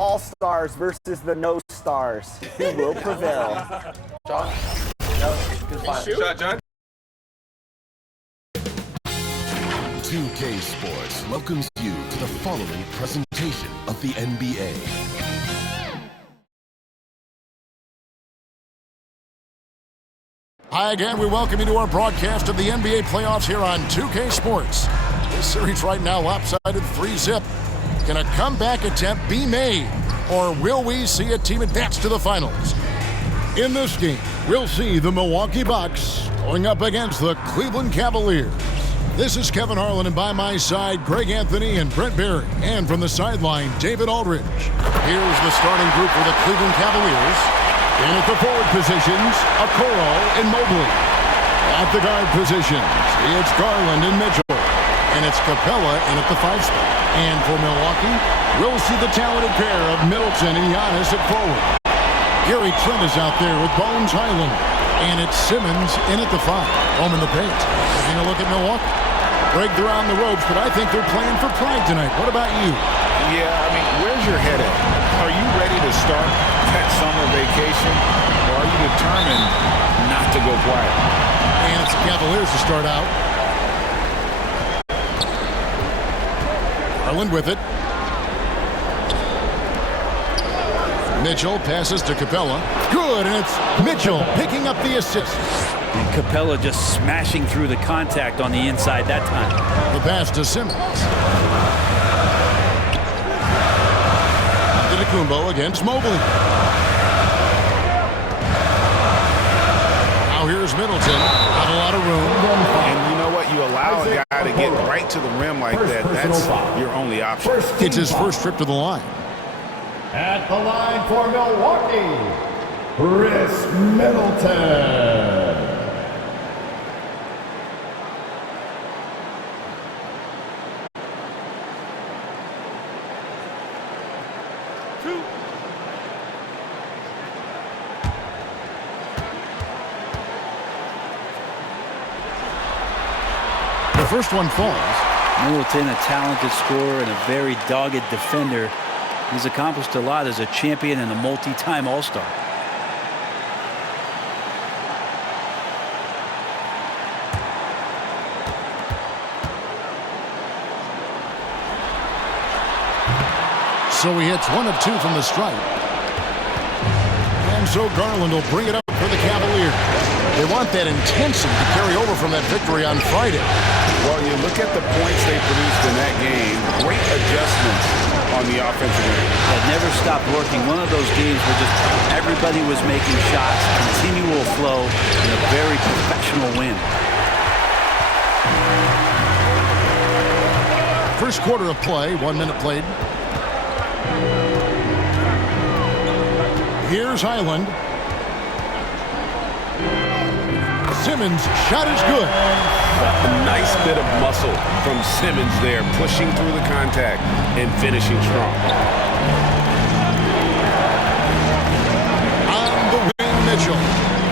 all-stars versus the no-stars. Who will prevail? John? Yep. Good fight. Shot, John. 2K Sports welcomes you to the following presentation of the NBA. Hi again, we welcome you to our broadcast of the NBA playoffs here on 2K Sports. This series right now lopsided 3-zip. Can a comeback attempt be made, or will we see a team advance to the finals? In this game, we'll see the Milwaukee Bucks going up against the Cleveland Cavaliers. This is Kevin Harlan, and by my side, Greg Anthony and Brent Barry. And from the sideline, David Aldridge. Here's the starting group for the Cleveland Cavaliers. And at the forward positions, Okoro and Mobley. At the guard positions, it's Garland and Mitchell. And it's Capella in at the 5 spot. And for Milwaukee, we'll see the talented pair of Middleton and Giannis at forward. Gary Trent is out there with Bones Highland. And it's Simmons in at the 5. Home in the paint. Taking a look at Milwaukee. Greg, they're on the ropes, but I think they're playing for pride tonight. What about you? Yeah, I mean, where's your head at? Are you ready to start that summer vacation, or are you determined not to go quiet? And it's the Cavaliers to start out. Garland with it. Mitchell passes to Capella. Good, and it's Mitchell picking up the assist. And Capella just smashing through the contact on the inside that time. The pass to Simmons. Kumbo against Mobley. Now here's Middleton. Not a lot of room. And you know what? You allow a guy to get right to the rim like that. That's your only option. It's his first trip to the line. At the line for Milwaukee, Chris Middleton. The first one falls. Middleton, a talented scorer and a very dogged defender. He's accomplished a lot as a champion and a multi-time All-Star. So he hits 1 of 2 from the stripe. And so Garland will bring it up for the Cavaliers. They want that intensity to carry over from that victory on Friday. Well, you look at the points they produced in that game. Great adjustments on the offensive end. That never stopped working. One of those games where just everybody was making shots, continual flow, and a very professional win. First quarter of play, 1 minute played. Here's Highland. Simmons' shot is good. A nice bit of muscle from Simmons there, pushing through the contact and finishing strong. On the wing, Mitchell.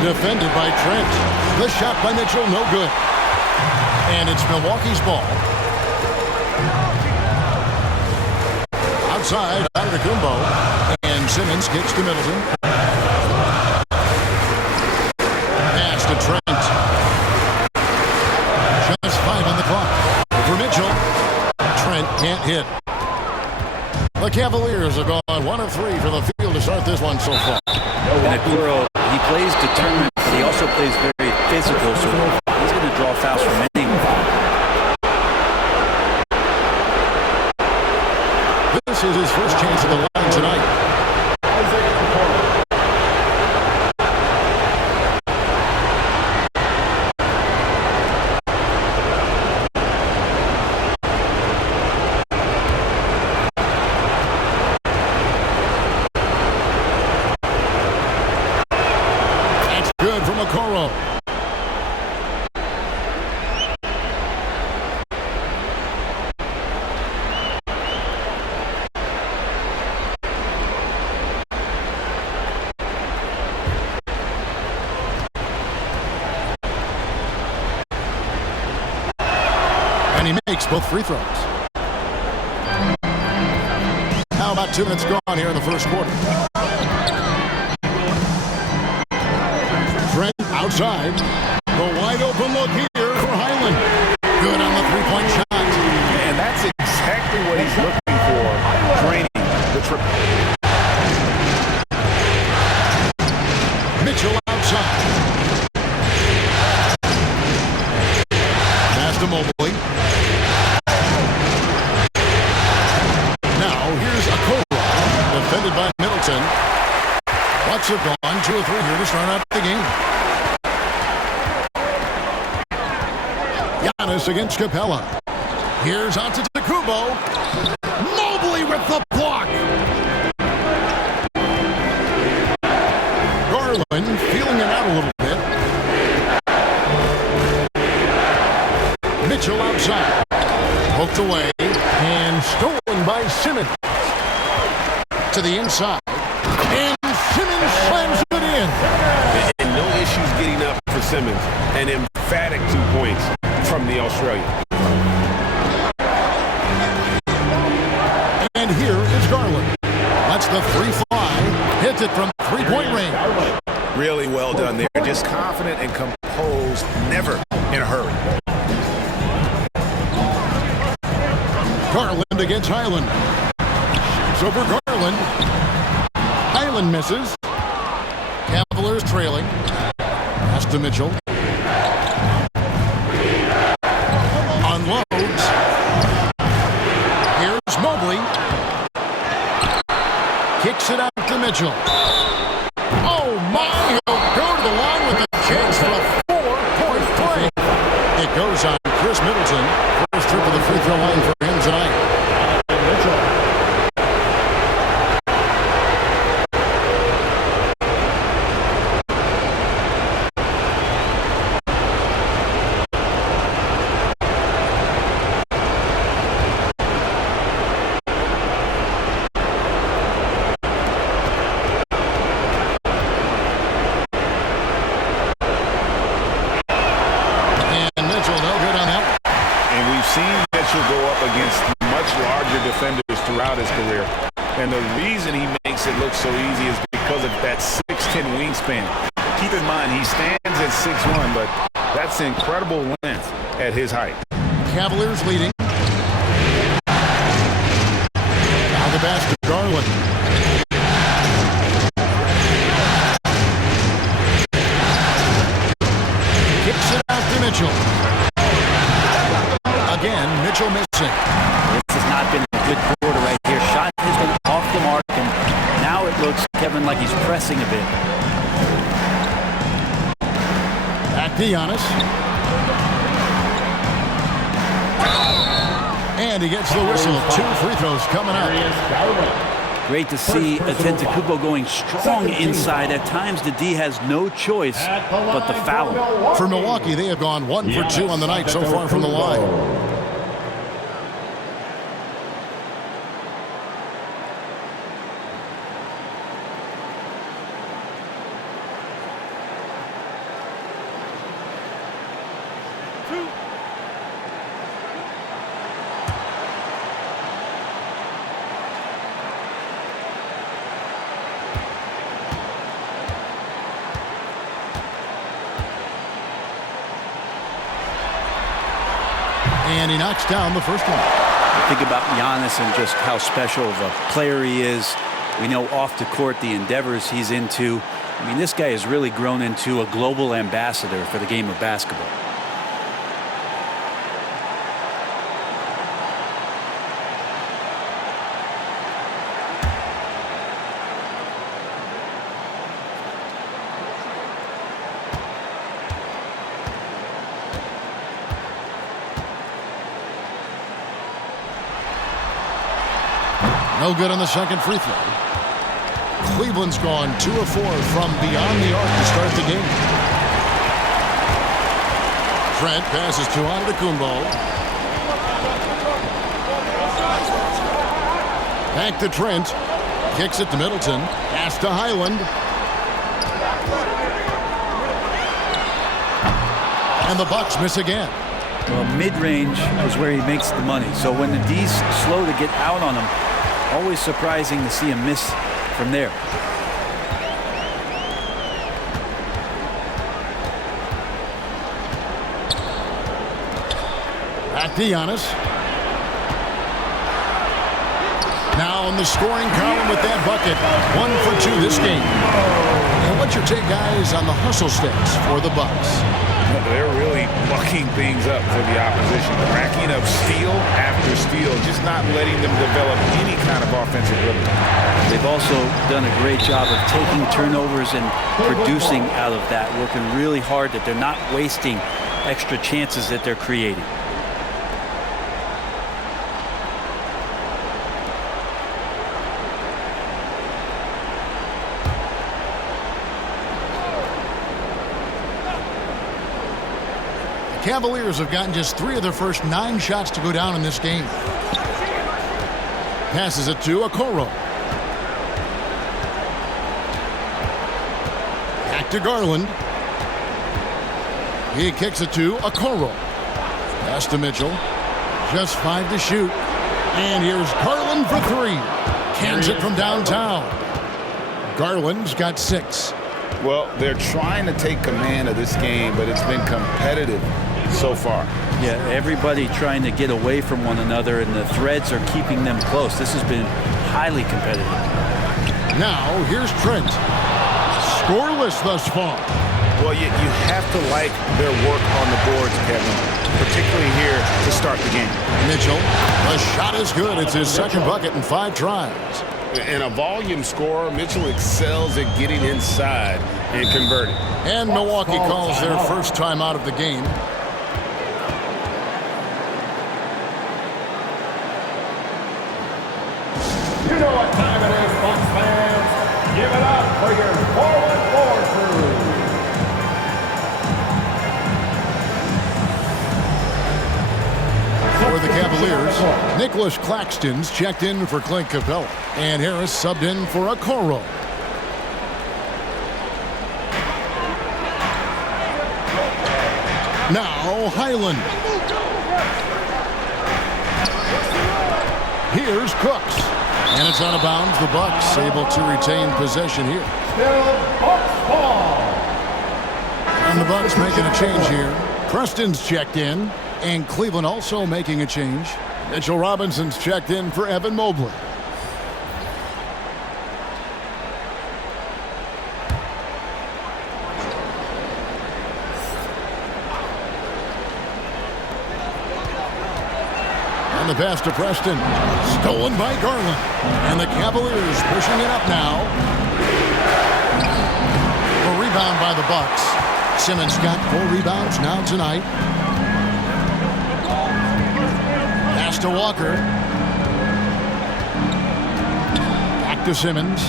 Defended by Trent. The shot by Mitchell, no good. And it's Milwaukee's ball. Outside, Antetokounmpo. And Simmons kicks to Middleton. Pass to Trent. Just 5 on the clock. For Mitchell. Trent can't hit. The Cavaliers have gone 1 of 3 from the field to start this one so far. And Okoro, he plays determined, but he also plays very physical, so he's going to draw fouls from anywhere. This is his first chance at the line tonight. That's good from Okoro. And he makes both free throws. now about 2 minutes gone here in the first quarter. Trent outside. The wide open look here for Highland. Good on the three-point shot. And that's exactly what he's looking for, draining the triple. Mitchell outside. Pass to Mobley. Now here's Okoro, defended by Middleton. Bucks have gone 2 of 3 here to start out the game. Giannis against Capella. Here's Antetokounmpo. Mobley with the block. Garland feeling it out a little bit. Mitchell outside. Poked away and stolen by Simmons. To the inside. And Simmons slams it in. And no issues getting up for Simmons. An emphatic 2 points from the Australian. And here is Garland. That's the 3-fly. Hits it from three-point range. Really well done there. Just confident and composed. Never in a hurry. Garland against Highland. Shoots over Garland. Highland misses. Cavaliers trailing. Pass to Mitchell. Unloads. Here's Mobley. Kicks it out to Mitchell. Oh my, he'll go to the line with a chance for a 4-point play. It goes on Chris Middleton. First trip of the free throw line for him tonight. Mitchell. Throughout his career. And the reason he makes it look so easy is because of that 6'10 wingspan. Keep in mind, he stands at 6'1", but that's incredible length at his height. Cavaliers leading. Now the basket, Garland. Kicks it out to Mitchell. Again, Mitchell missing. This has not been a good quarter right here. Shot has been off the mark, and now it looks, Kevin, like he's pressing a bit. Back to Giannis. And he gets the whistle. 2 free throws coming up. Great to see Antetokounmpo going strong inside. At times, the D has no choice but to foul. For Milwaukee, they have gone 1 for 2 on the night so far from the line. And he knocks down the first one. Think about Giannis and just how special of a player he is. We know off the court the endeavors he's into. I mean, this guy has really grown into a global ambassador for the game of basketball. No good on the second free throw. Cleveland's gone 2 of 4 from beyond the arc to start the game. Trent passes to Antetokounmpo. Back to Trent. Kicks it to Middleton. Pass to Highland. And the Bucks miss again. Well, mid-range is where he makes the money. So when the D's slow to get out on him, Always surprising to see him miss from there. Back to Giannis. Now in the scoring column with that bucket. 1 for 2 this game. And what's your take, guys, on the hustle sticks for the Bucks? They're really bucking things up for the opposition, racking up steal after steal, just not letting them develop any kind of offensive rhythm. They've also done a great job of taking turnovers and producing out of that, working really hard that they're not wasting extra chances that they're creating. Cavaliers have gotten just 3 of their first 9 shots to go down in this game. Passes it to Okoro. Back to Garland. He kicks it to Okoro. Pass to Mitchell. Just 5 to shoot. And here's Garland for 3. Cans it from downtown. Garland's got 6. Well, they're trying to take command of this game, but it's been competitive so far. Yeah, everybody trying to get away from one another, and the threads are keeping them close. This has been highly competitive. Now, here's Trent. Scoreless thus far. Well, you have to like their work on the boards, Kevin, particularly here to start the game. Mitchell, the shot is good. It's his second bucket in 5 tries. And a volume scorer, Mitchell excels at getting inside and converting. And Milwaukee calls their first time out of the game. You know what time it is, Bucks fans. Give it up for your 4-1-4 crew. For the Cavaliers, Nicholas Claxton's checked in for Clint Capella. And Harris subbed in for Okoro. Now Highland. Here's Cooks. And it's out of bounds. The Bucks able to retain possession here. Still Bucks ball. And the Bucks making a change here. Preston's checked in. And Cleveland also making a change. Mitchell Robinson's checked in for Evan Mobley. And the pass to Preston. Stolen by Garland. And the Cavaliers pushing it up now. A rebound by the Bucks. Simmons got 4 rebounds now tonight. Pass to Walker. Back to Simmons.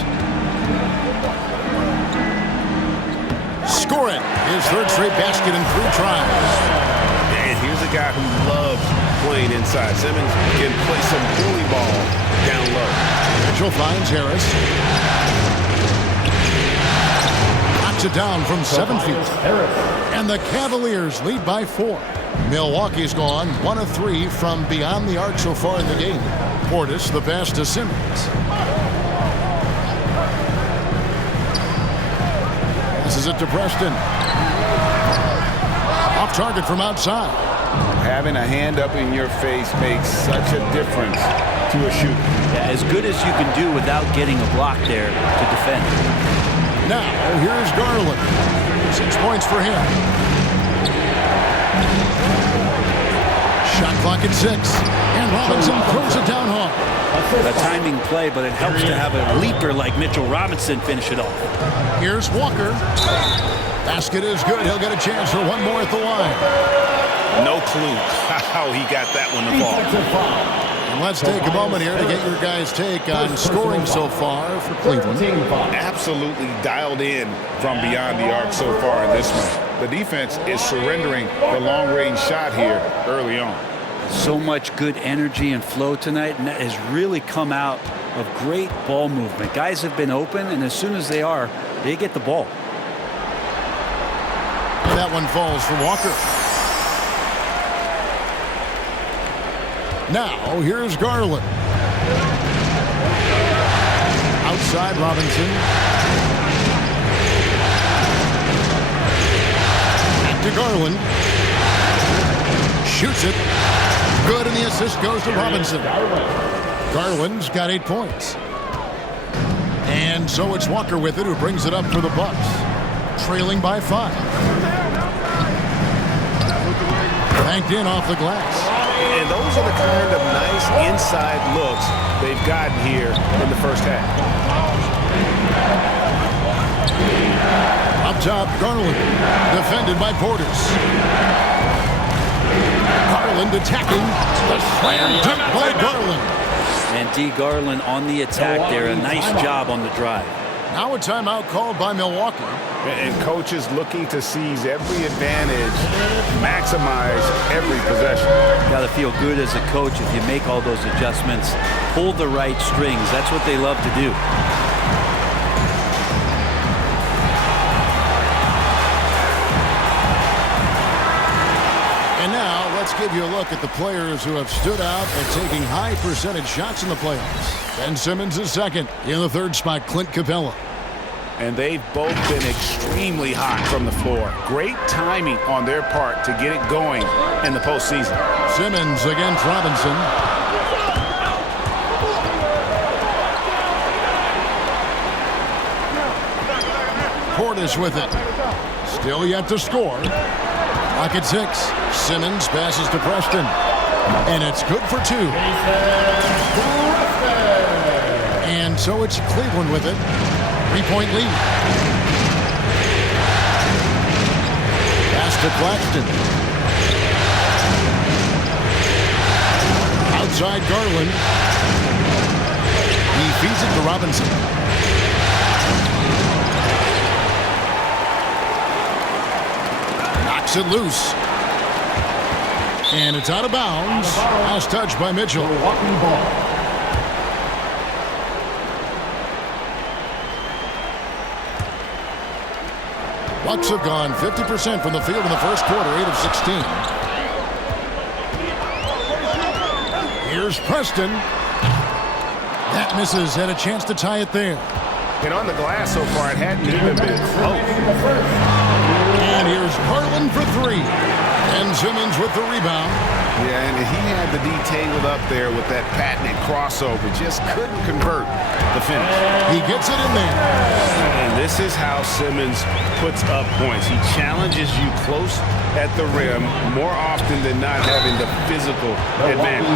Score it. His 3rd straight basket in 3 tries. And here's a guy who loves playing inside. Simmons can play some bully ball down low. Mitchell finds Harris. Knocks it down from 7 feet. And the Cavaliers lead by 4. Milwaukee's gone 1 of 3 from beyond the arc so far in the game. Portis, the pass to Simmons. Passes it to Preston. Off target from outside. Having a hand up in your face makes such a difference to a shooter. Yeah, as good as you can do without getting a block there to defend. Now, here's Garland. 6 points for him. Shot clock at 6. And Robinson throws it down hard. A timing play, but it helps to have a leaper like Mitchell Robinson finish it off. Here's Walker. Basket is good. He'll get a chance for 1 more at the line. No clue how he got that one to fall. And let's take a moment here to get your guys' take on scoring so far for Cleveland. Absolutely dialed in from beyond the arc so far in this one. The defense is surrendering the long-range shot here early on. So much good energy and flow tonight, and that has really come out of great ball movement. Guys have been open, and as soon as they are, they get the ball. That one falls for Walker. Now, here's Garland. side, Robinson. Back to Garland. Shoots it. Good, and the assist goes to Robinson. Garland's got 8 points. And so it's Walker with it, who brings it up for the Bucks. Trailing by 5. Banked in off the glass. And those are the kind of nice inside looks they've gotten here in the first half. Up top, Garland. Defended by Portis. Garland attacking. The slam dunk by Garland. And D. Garland on the attack there. A nice job on the drive. Now a timeout called by Milwaukee. And coaches looking to seize every advantage, maximize every possession. Got to feel good as a coach if you make all those adjustments. Pull the right strings. That's what they love to do. And now let's give you a look at the players who have stood out and taking high percentage shots in the playoffs. Ben Simmons is second. In the third spot, Clint Capella. And they've both been extremely hot from the floor. Great timing on their part to get it going in the postseason. Simmons against Robinson. Portis with it. Still yet to score. Clock at 6. Simmons passes to Preston. And it's good for 2. And so it's Cleveland with it. 3-point lead. Pass to Claxton. Outside Garland. He feeds it to Robinson. Knocks it loose. And it's out of bounds. Last touch by Mitchell. Walking ball. Bucks have gone 50% from the field in the first quarter, 8 of 16. Here's Preston. That misses. Had a chance to tie it there. And on the glass so far, it hadn't even been close. And here's Garland for 3. And Simmons with the rebound. Yeah, and he had the D tangled up there with that patented crossover. Just couldn't convert the finish. He gets it in there. And this is how Simmons puts up points. He challenges you close at the rim more often than not, having the physical advantage.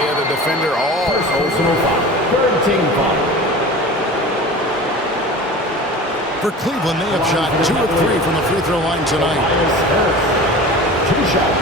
Yeah, the defender all Personal foul. Third team foul. For Cleveland, they have shot 2 of 3 from the free throw line tonight. 2 shots.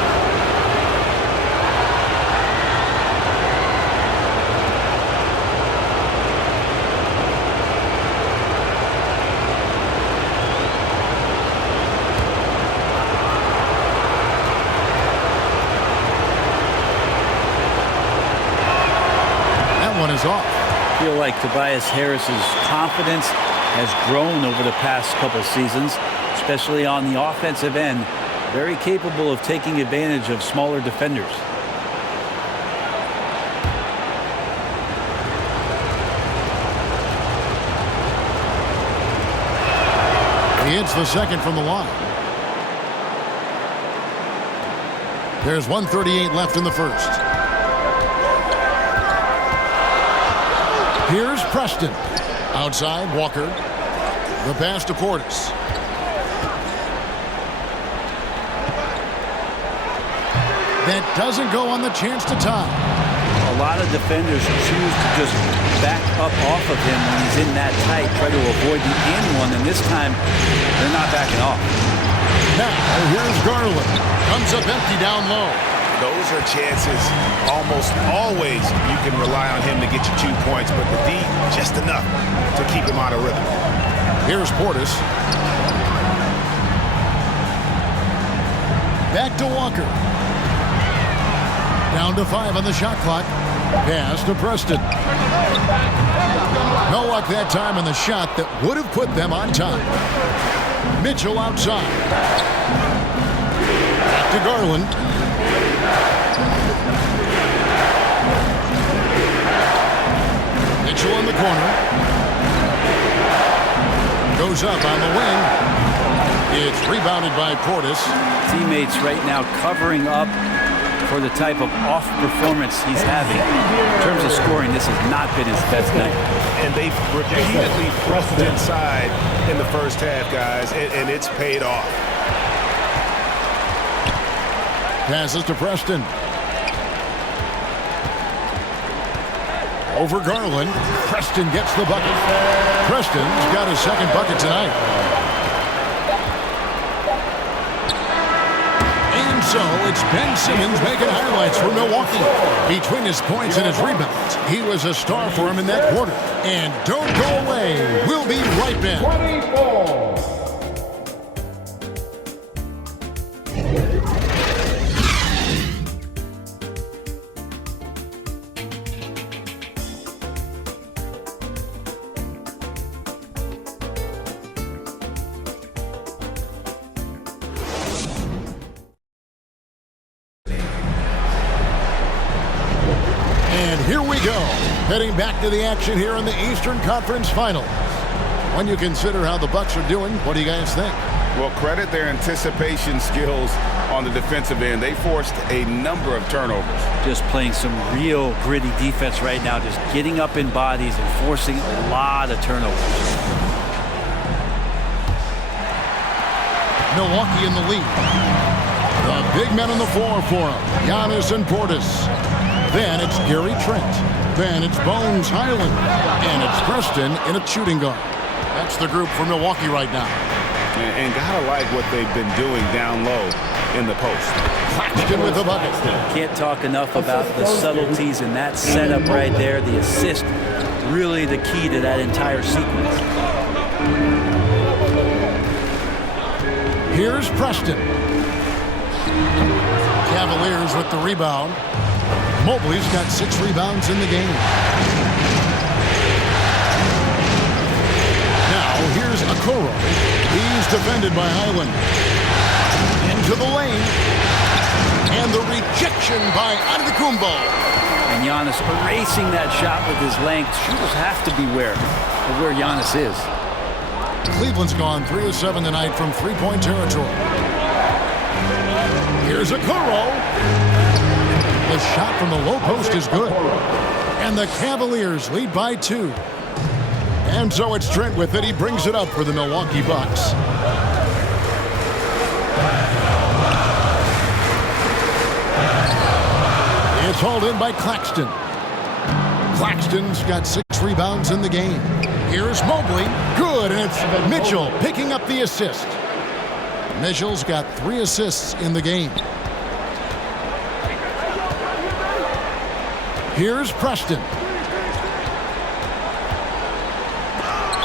That one is off. I feel like Tobias Harris's confidence has grown over the past couple seasons, especially on the offensive end. Very capable of taking advantage of smaller defenders. He hits the second from the line. There's 1:38 left in the first. Here's Preston. Outside, Walker. The pass to Portis. That doesn't go on the chance to tie. A lot of defenders choose to just back up off of him when he's in that tight, try to avoid the and one, and this time they're not backing off. Now, here's Garland. Comes up empty down low. Those are chances almost always you can rely on him to get you 2 points, but the D, just enough to keep him out of rhythm. Here's Portis. Back to Walker. Down to 5 on the shot clock. Pass to Preston. No luck that time on the shot that would have put them on top. Mitchell outside. Back to Garland. Mitchell in the corner. goes up on the wing. It's rebounded by Portis. Teammates right now covering up for the type of off performance he's having. In terms of scoring, this has not been his best night. And they've repeatedly pressed inside in the first half, guys, and it's paid off. Passes to Preston. Over Garland. Preston gets the bucket. Preston's got his second bucket tonight. And so it's Ben Simmons making highlights for Milwaukee. Between his points and his rebounds, he was a star for him in that quarter. And don't go away. We'll be right back. 24. Here we go. Heading back to the action here in the Eastern Conference Finals. When you consider how the Bucks are doing, what do you guys think? Well, credit their anticipation skills on the defensive end. They forced a number of turnovers. Just playing some real gritty defense right now, just getting up in bodies and forcing a lot of turnovers. Milwaukee in the lead. The big men on the floor for him. Giannis and Portis. Then it's Gary Trent. Then it's Bones Highland. And it's Preston in a shooting guard. That's the group for Milwaukee right now. And gotta like what they've been doing down low in the post. Claxton with the bucket. Can't talk enough about the subtleties in that setup right there. The assist, really the key to that entire sequence. Here's Preston. Cavaliers with the rebound. Mobley's got 6 rebounds in the game. Now here's Okoro. He's defended by Highland. Into the lane. And the rejection by Antetokounmpo. And Giannis erasing that shot with his length. Shooters have to beware of where Giannis is. Cleveland's gone 3 of 7 tonight from three-point territory. Here's Okoro. The shot from the low post is good. And the Cavaliers lead by 2. And so it's Trent with it. He brings it up for the Milwaukee Bucks. It's hauled in by Claxton. Claxton's got 6 rebounds in the game. Here's Mobley. Good, and it's Mitchell picking up the assist. Mitchell's got 3 assists in the game. Here's Preston.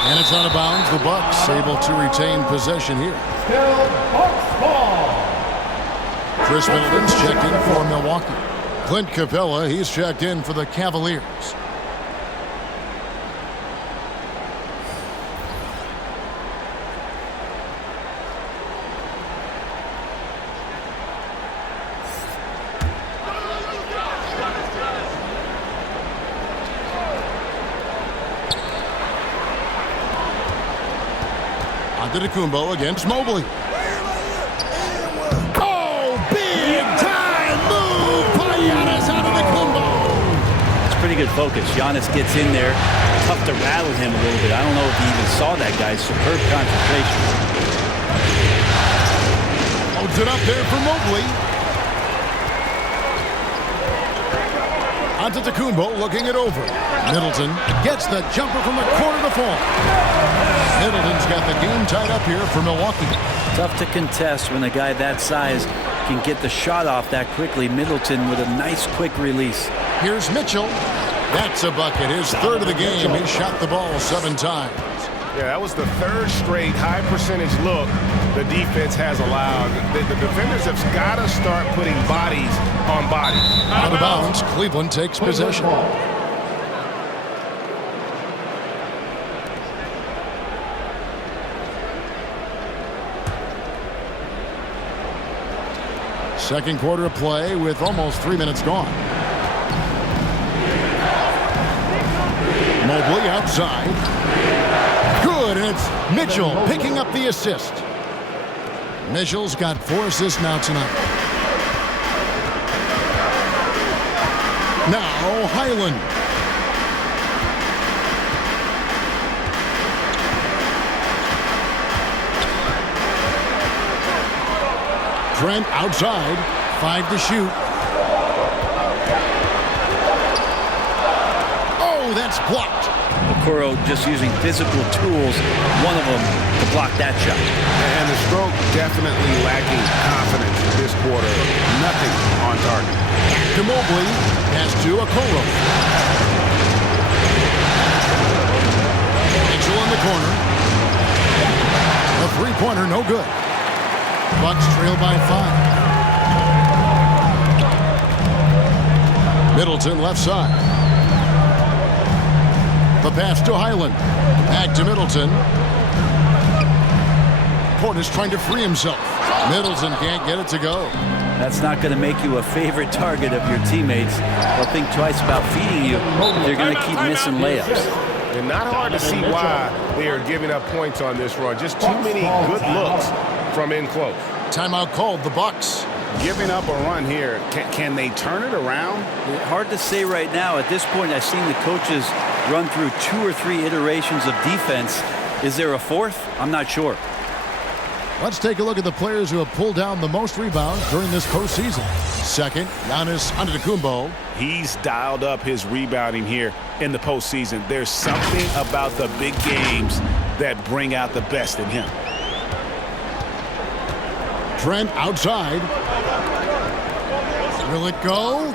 And it's out of bounds. The Bucks able to retain possession here. Still Bucks ball. Chris Middleton's checked in for Milwaukee. Clint Capella, he's checked in for the Cavaliers. Antetokounmpo against Mobley. Oh, big time move by Giannis Antetokounmpo. It's pretty good focus. Giannis gets in there. Tough to rattle him a little bit. I don't know if he even saw that guy's superb concentration. Holds it up there for Mobley. Antetokounmpo looking it over. Middleton gets the jumper from the corner to fall. Middleton's got the game tied up here for Milwaukee. Tough to contest when a guy that size can get the shot off that quickly. Middleton with a nice quick release. Here's Mitchell. That's a bucket. His 3rd of the game. He shot the ball 7 times. Yeah, that was the 3rd straight high percentage look the defense has allowed. The defenders have got to start putting bodies on bodies. Out of bounds. Cleveland takes possession. Second quarter of play with almost 3 minutes gone. Mobley outside. Good, and And it's Mitchell picking up the assist. Mitchell's got 4 assists now tonight. Now Highland. Trent outside, 5 to shoot. Oh, that's blocked. Okoro just using physical tools, one of them to block that shot. And the stroke definitely lacking confidence this quarter. Nothing on target. To Mobley, pass to Okoro. Mitchell in the corner. A three-pointer, no good. Bucks trail by 5. Middleton left side. The pass to Highland. Back to Middleton. Portis trying to free himself. Middleton can't get it to go. That's not going to make you a favorite target of your teammates. They'll think twice about feeding you if they're going to keep missing layups. And not hard to see why they are giving up points on this run. Just too many good looks from in close. Timeout called, the Bucks. Giving up a run here. Can they turn it around? Hard to say right now. At this point, I've seen the coaches run through 2 or 3 iterations of defense. Is there a 4th? I'm not sure. Let's take a look at the players who have pulled down the most rebounds during this postseason. Second, Giannis Antetokounmpo. He's dialed up his rebounding here in the postseason. There's something about the big games that bring out the best in him. Trent outside. Will it go?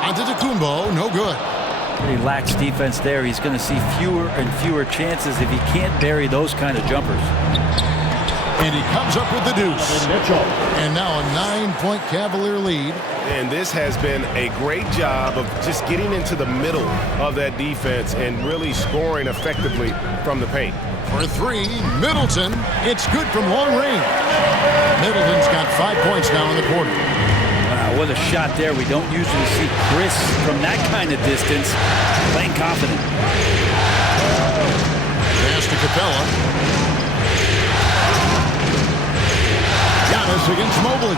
Antetokounmpo, no good. He lacks defense there. He's going to see fewer and fewer chances if he can't bury those kind of jumpers. And he comes up with the deuce. And now a 9-point Cavalier lead. And this has been a great job of just getting into the middle of that defense and really scoring effectively from the paint. For 3, Middleton. It's good from long range. Middleton's got 5 points now in the quarter. Wow, what a shot there. We don't usually see Chris from that kind of distance playing confident. Pass to Capella. Giannis against Mobley.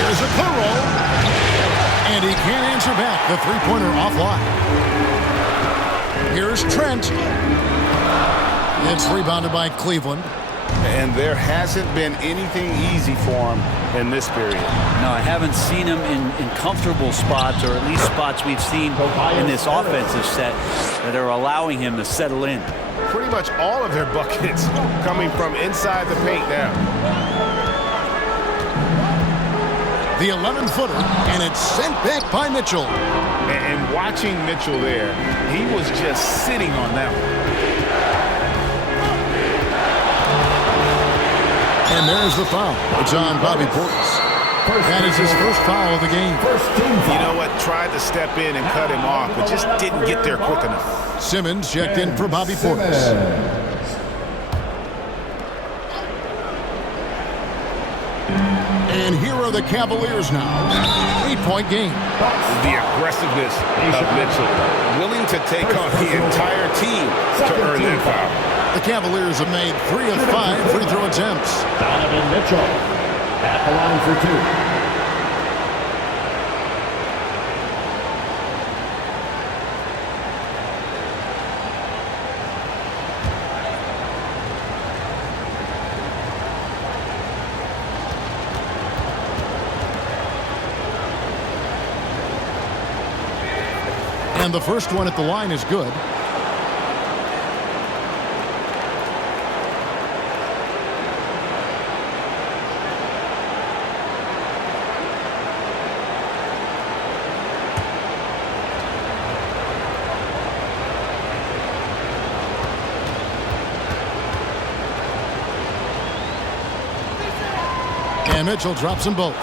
Here's Okoro. And he can't answer back. The three-pointer offline. Here's Trent. It's rebounded by Cleveland. And there hasn't been anything easy for him in this period. No, I haven't seen him in comfortable spots, or at least spots we've seen in this offensive set that are allowing him to settle in. Pretty much all of their buckets coming from inside the paint now. The 11-footer, and it's sent back by Mitchell. And watching Mitchell there, he was just sitting on that one. And there's the foul. It's on Bobby Portis. That is his first foul of the game. You know what? Tried to step in and cut him off, but just didn't get there quick enough. Simmons checked in for Bobby Portis. And here are the Cavaliers now. 8-point game. The aggressiveness of Mitchell, willing to take on the entire team to earn that foul. The Cavaliers have made 3 of 5 free throw attempts. Donovan Mitchell at the line for 2. And the first one at the line is good. And Mitchell drops them both.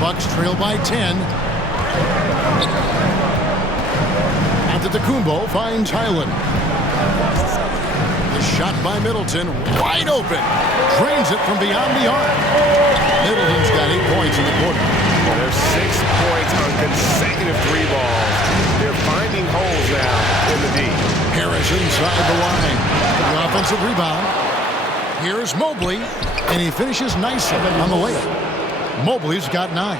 Bucks trail by 10. Antetokounmpo finds Highland. The shot by Middleton, wide open. Drains it from beyond the arc. Middleton's got 8 points in the quarter. There's 6 points on consecutive 3 balls. They're Gets inside the line. The offensive rebound. Here's Mobley, and he finishes nicely on the layup. Mobley's got 9.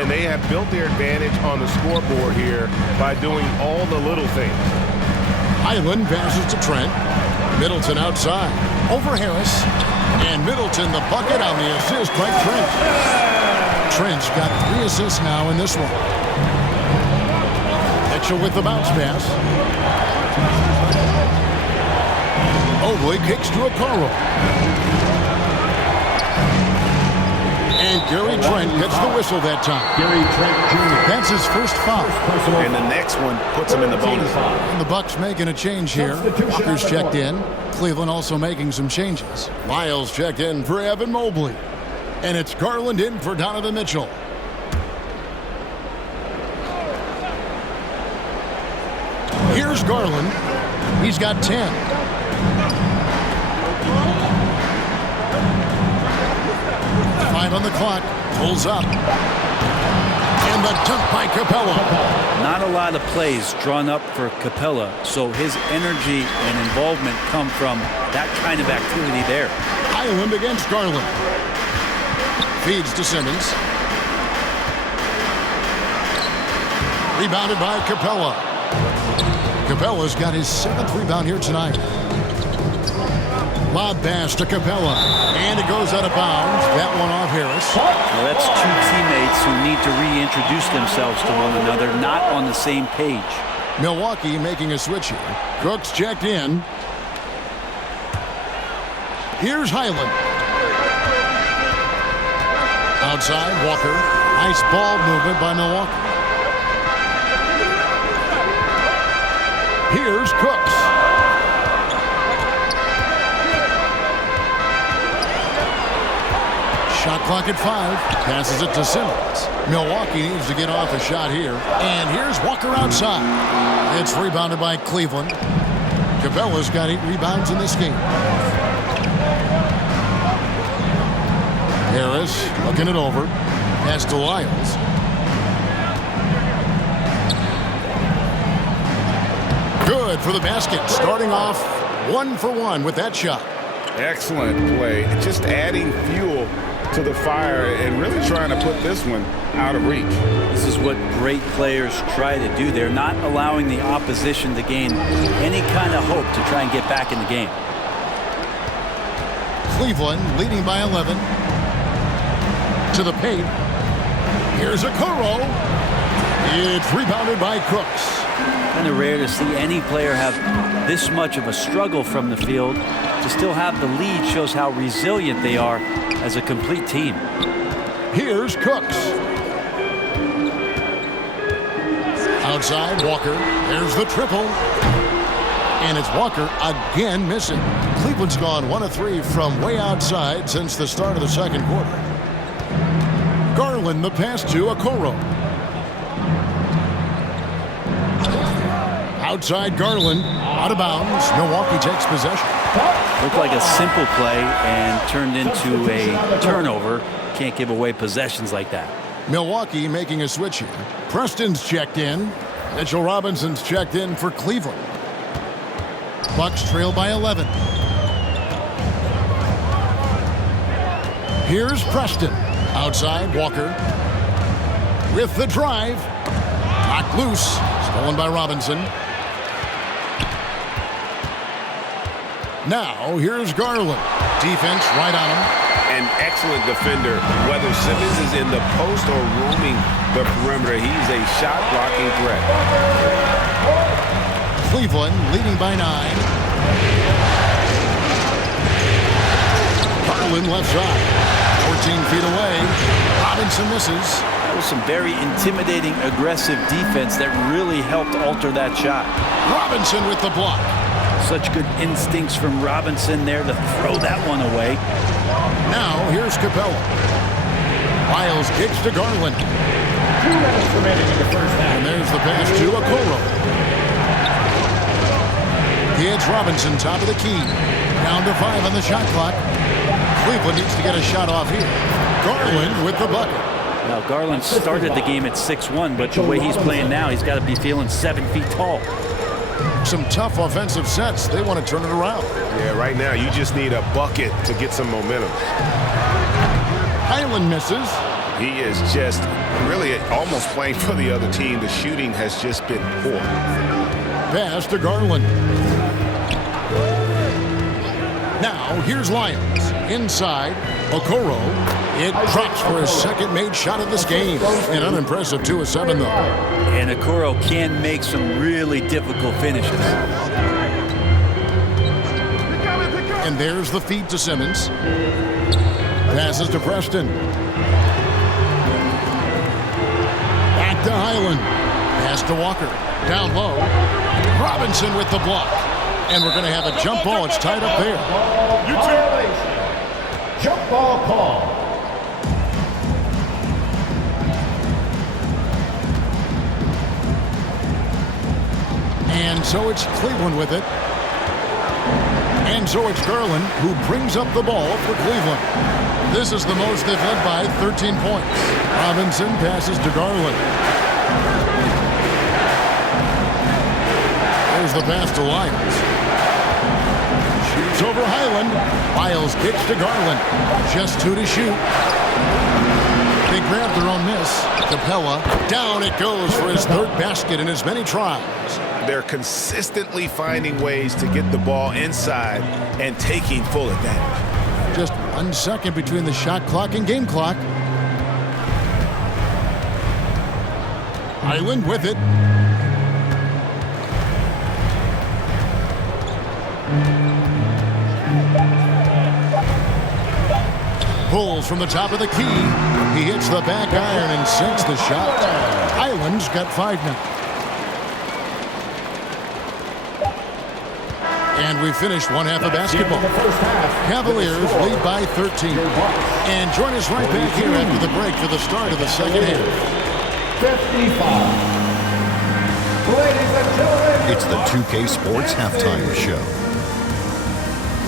And they have built their advantage on the scoreboard here by doing all the little things. Highland passes to Trent. Middleton outside. Over Harris. And Middleton the bucket on the assist by Trent. Trent's got 3 assists now in this one. Mitchell with the bounce pass. Mobley kicks to Okoro. And Gary Trent gets the whistle that time. Gary Trent Jr. That's his first foul. And the next one puts him in the bonus. And the Bucks making a change here. Walker's checked in. Cleveland also making some changes. Miles checked in for Evan Mobley. And it's Garland in for Donovan Mitchell. Here's Garland. He's got 10. On the clock, pulls up, and the dunk by Capella. Not a lot of plays drawn up for Capella, so his energy and involvement come from that kind of activity there. Highland against Garland. Feeds to Simmons. Rebounded by Capella. Capella's got his 7th rebound here tonight. Lob pass to Capella, and it goes out of bounds. That one off Harris. Well, that's 2 teammates who need to reintroduce themselves to one another, not on the same page. Milwaukee making a switch here. Crooks checked in. Here's Highland. Outside, Walker. Nice ball movement by Milwaukee. Here's Cooks. Shot clock at 5. Passes it to Simmons. Milwaukee needs to get off a shot here. And here's Walker outside. It's rebounded by Cleveland. Capella's got 8 rebounds in this game. Harris looking it over. Pass to Lyles. Good for the basket. Starting off 1 for 1 with that shot. Excellent play. Just adding fuel to the fire and really trying to put this one out of reach. This is what great players try to do. They're not allowing the opposition to gain any kind of hope to try and get back in the game. Cleveland leading by 11. To the paint. Here's Okoro. It's rebounded by Cooks. Kind of rare to see any player have this much of a struggle from the field. To still have the lead shows how resilient they are as a complete team. Here's Cooks. Outside, Walker. There's the triple. And it's Walker again missing. Cleveland's gone 1 of 3 from way outside since the start of the second quarter. Garland the pass to Okoro. Outside Garland. Out of bounds. Milwaukee takes possession. Looked like a simple play and turned into a turnover. Can't give away possessions like that. Milwaukee making a switch here. Preston's checked in. Mitchell Robinson's checked in for Cleveland. Bucks trail by 11. Here's Preston. Outside, Walker. With the drive. Knocked loose. Stolen by Robinson. Now, here's Garland. Defense right on him. An excellent defender. Whether Simmons is in the post or roaming the perimeter, he's a shot-blocking threat. Cleveland leading by 9. Garland left side. 14 feet away. Robinson misses. That was some very intimidating, aggressive defense that really helped alter that shot. Robinson with the block. Such good instincts from Robinson there to throw that one away. Now, here's Capella. Miles kicks to Garland. 2 minutes remaining in the first half. And there's the pass to Okoro. It's Robinson, top of the key. Down to 5 on the shot clock. Cleveland needs to get a shot off here. Garland with the bucket. Now, Garland started the game at 6'1", but the way he's playing now, he's got to be feeling 7 feet tall. Some tough offensive sets. They want to turn it around. Yeah, right now you just need a bucket to get some momentum. Highland misses. He is just really almost playing for the other team. The shooting has just been poor. Pass to Garland. Now, here's Lyons. Inside, Okoro. It drops for his second made shot of this game. An unimpressive 2 of 7, though. And Okoro can make some really difficult finishes. And there's the feed to Simmons. Passes to Preston. Back to Highland. Pass to Walker. Down low. Robinson with the block. And we're going to have a jump ball. It's tied up there. Jump ball call. And so it's Cleveland with it. And so it's Garland who brings up the ball for Cleveland. This is the most they've led by 13 points. Robinson passes to Garland. There's the pass to Lyons. Shoots over Highland. Miles kicks to Garland. Just 2 to shoot. They grab their own miss. Capella. Down it goes for his 3rd basket in as many tries. They're consistently finding ways to get the ball inside and taking full advantage. Just 1 second between the shot clock and game clock. Highland with it. Pulls from the top of the key. He hits the back iron and sinks the shot. Highland's got 5 now. And we finished 1 half of basketball. Cavaliers lead by 13. And join us right back here after the break for the start of the second half. 55. Ladies and gentlemen. It's the 2K Sports Halftime Show.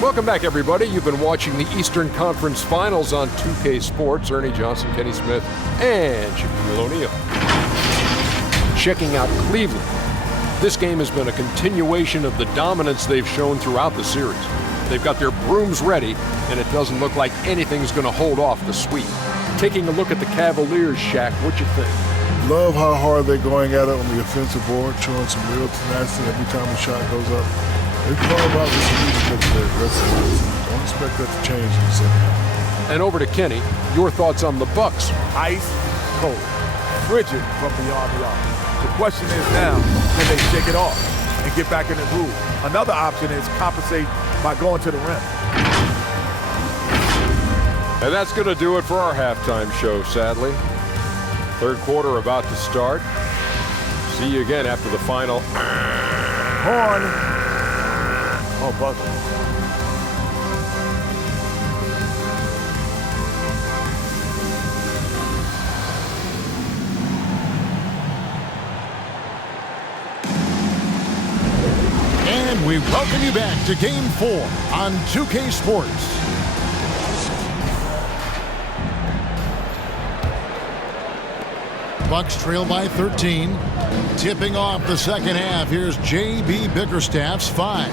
Welcome back, everybody. You've been watching the Eastern Conference Finals on 2K Sports. Ernie Johnson, Kenny Smith, and Shaquille O'Neal. Checking out Cleveland. This game has been a continuation of the dominance they've shown throughout the series. They've got their brooms ready, and it doesn't look like anything's going to hold off the sweep. Taking a look at the Cavaliers, Shaq, what you think? Love how hard they're going at it on the offensive board, showing some real tenacity every time the shot goes up. They've thought about this because they're aggressive. Don't expect that to change in the second half. And over to Kenny, your thoughts on the Bucks. Ice cold, frigid from beyond the arc. The question is now, can they shake it off and get back in the groove? Another option is compensate by going to the rim. And that's going to do it for our halftime show, sadly. 3rd quarter about to start. See you again after the final. Horn. Oh, buzzer. And we welcome you back to Game 4 on 2K Sports. Bucks trail by 13. Tipping off the second half, here's J.B. Bickerstaff's 5.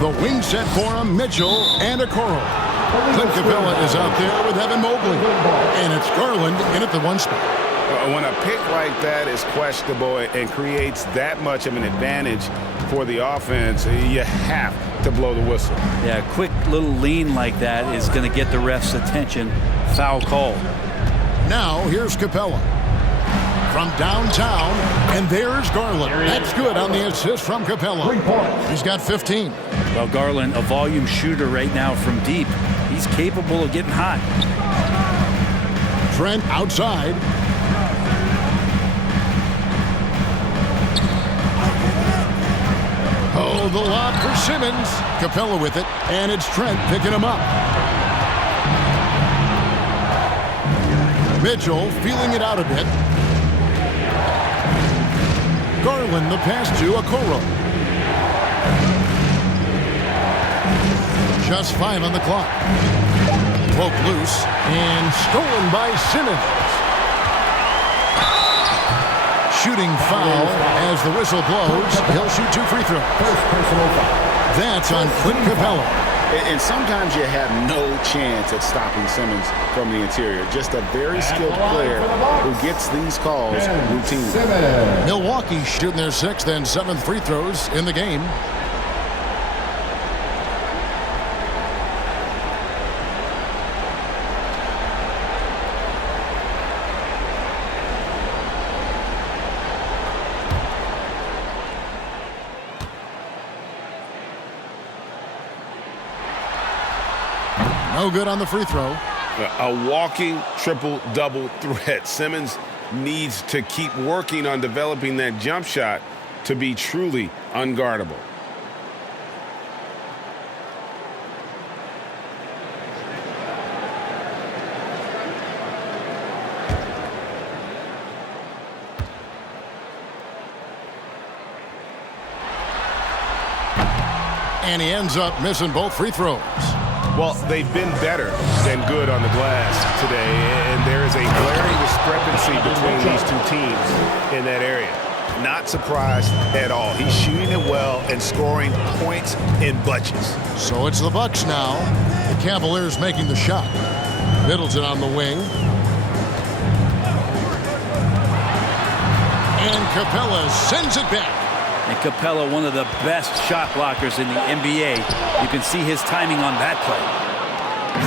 The wing set for him, Mitchell and Okoro. Clint Capella is out there with Evan Mobley. And it's Garland in at the 1 spot. When a pick like that is questionable and creates that much of an advantage for the offense, you have to blow the whistle. Yeah, a quick little lean like that is going to get the ref's attention. Foul call. Now here's Capella. From downtown, and there's Garland. That's good on the assist from Capella. He's got 15. Well, Garland, a volume shooter right now from deep. He's capable of getting hot. Trent outside. Oh, the lob for Simmons. Capella with it, and it's Trent picking him up. Mitchell feeling it out a bit. Garland the pass to Okoro. Just 5 on the clock. Poke loose and stolen by Simmons. shooting foul as the whistle blows. He'll shoot 2 free throws. First personal foul. That's on Clint Capella. And sometimes you have no chance at stopping Simmons from the interior. Just a very skilled player who gets these calls routinely. Simmons. Milwaukee shooting their 6th and 7th free throws in the game. No good on the free throw. A walking triple-double threat. Simmons needs to keep working on developing that jump shot to be truly unguardable. And he ends up missing both free throws. Well, they've been better than good on the glass today, and there is a glaring discrepancy between these two teams in that area. Not surprised at all. He's shooting it well and scoring points in bunches. So it's the Bucks now. The Cavaliers making the shot. Middleton on the wing. And Capella sends it back. And Capella, one of the best shot blockers in the NBA. You can see his timing on that play.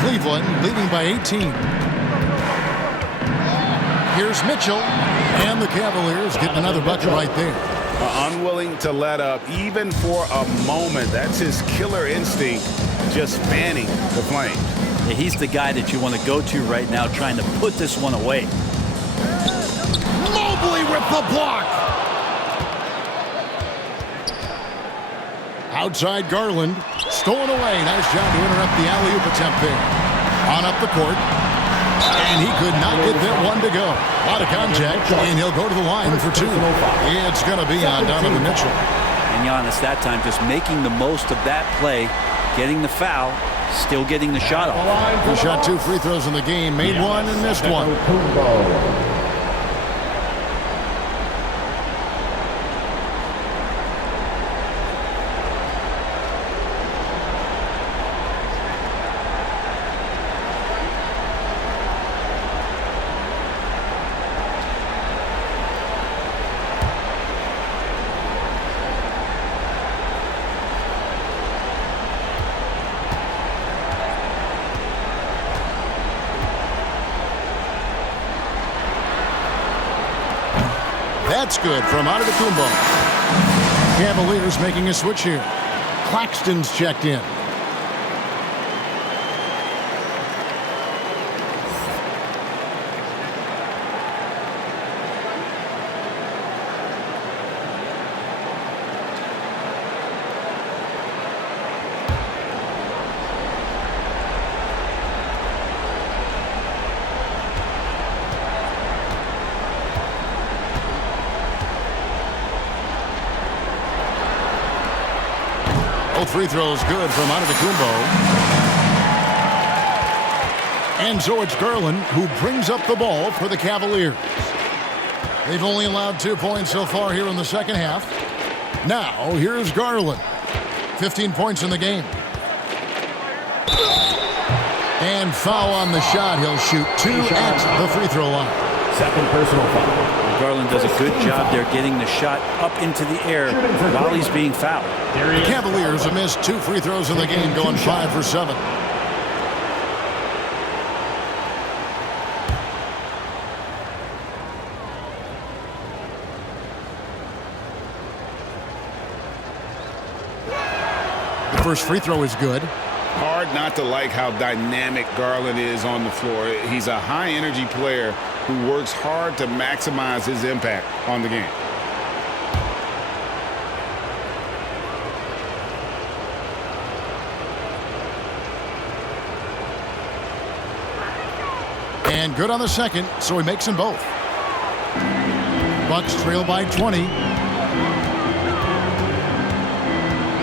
Cleveland leading by 18. Here's Mitchell. And the Cavaliers getting another bucket right there. Unwilling to let up even for a moment. That's his killer instinct, just fanning the flames. Yeah, he's the guy that you want to go to right now, trying to put this one away. Mobley with the block. Outside Garland, stolen away. Nice job to interrupt the alley-oop attempt there. On up the court, and he could not get that one to go. A lot of contact, and he'll go to the line for 2. It's going to be on Donovan Mitchell. And Giannis that time just making the most of that play, getting the foul, still getting the shot off. He shot 2 free throws in the game, made 1 and missed 1. That's good from Antetokounmpo. Cavaliers making a switch here. Claxton's checked in. Free throws good from Antetokounmpo. And so it's Garland who brings up the ball for the Cavaliers. They've only allowed 2 points so far here in the second half. Now here's Garland. 15 points in the game. And foul on the shot. He'll shoot 2 at the free throw line. Second personal foul. Garland does a good job there getting the shot up into the air while he's being fouled. The Cavaliers have missed 2 free throws in the game, going 5 for 7. The first free throw is good. Hard not to like how dynamic Garland is on the floor. He's a high-energy player who works hard to maximize his impact on the game. And good on the second, so he makes them both. Bucks trail by 20.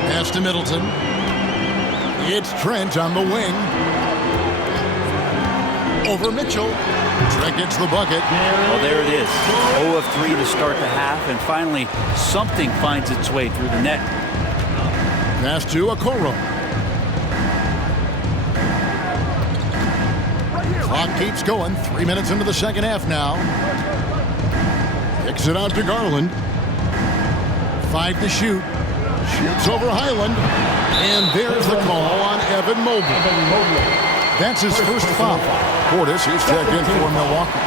Pass to Middleton. It's Trent on the wing. Over Mitchell. Trent gets the bucket. Well, there it is. 0 of 3 to start the half, and finally something finds its way through the net. Pass to Okoro. Clock keeps going. 3 minutes into the second half now. Kicks it out to Garland. 5 to shoot. Shoots over Highland. And there's the call on Evan Mobley. That's his first foul. Portis is checked in for Milwaukee.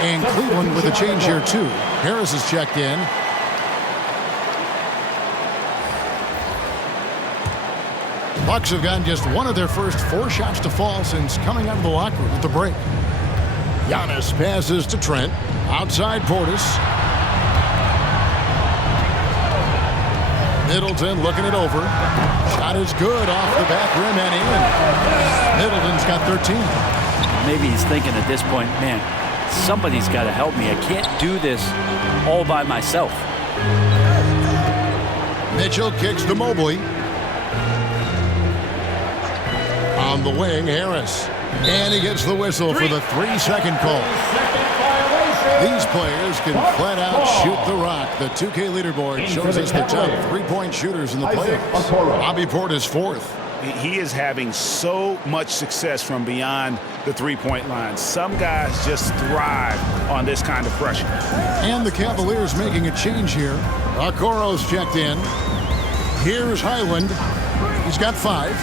And Cleveland with a change here too. Harris is checked in. Bucks have gotten just one of their first 4 shots to fall since coming out of the locker room at the break. Giannis passes to Trent. Outside Portis. Middleton looking it over. Shot is good off the back rim and in. Middleton's got 13. Maybe he's thinking at this point, man, somebody's got to help me. I can't do this all by myself. Mitchell kicks to Mobley. On the wing, Harris. And he gets the whistle for the 3-second call. These players can flat out shoot the rock. The 2K leaderboard shows us the top 3-point shooters in the playoffs. Bobby Portis fourth. He is having so much success from beyond the 3-point line. Some guys just thrive on this kind of pressure. And the Cavaliers making a change here. Okoro's checked in. Here's Highland. He's got 5.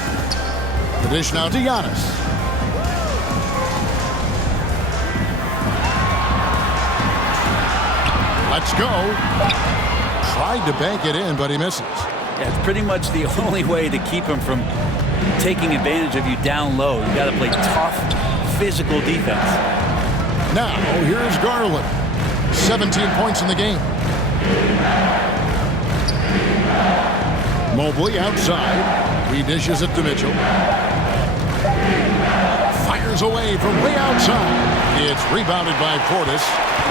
The dish now to Giannis. Let's go. Tried to bank it in, but he misses. Yeah, it's pretty much the only way to keep him from taking advantage of you down low. You got to play tough, physical defense. Now, here's Garland. 17 points in the game. Mobley outside. He dishes it to Mitchell. Fires away from way outside. It's rebounded by Portis.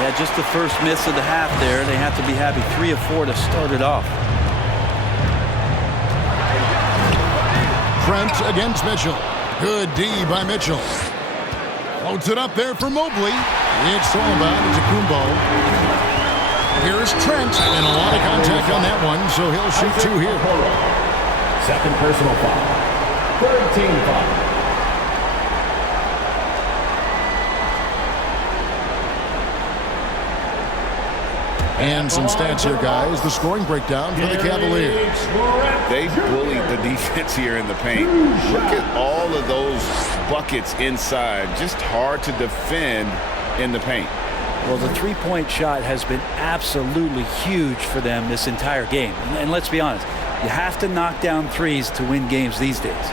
Yeah, just the first miss of the half there. They have to be happy. 3 of 4 to start it off. Trent against Mitchell. Good D by Mitchell. Floats it up there for Mobley. It's all about Kumbo. Here's Trent. And a lot of contact on that one, so he'll shoot 2 here. Second personal foul. Third team foul. And some stats here, guys. The scoring breakdown for the Cavaliers. They bullied the defense here in the paint. Look at all of those buckets inside. Just hard to defend in the paint. Well, the 3-point shot has been absolutely huge for them this entire game. And let's be honest, you have to knock down threes to win games these days.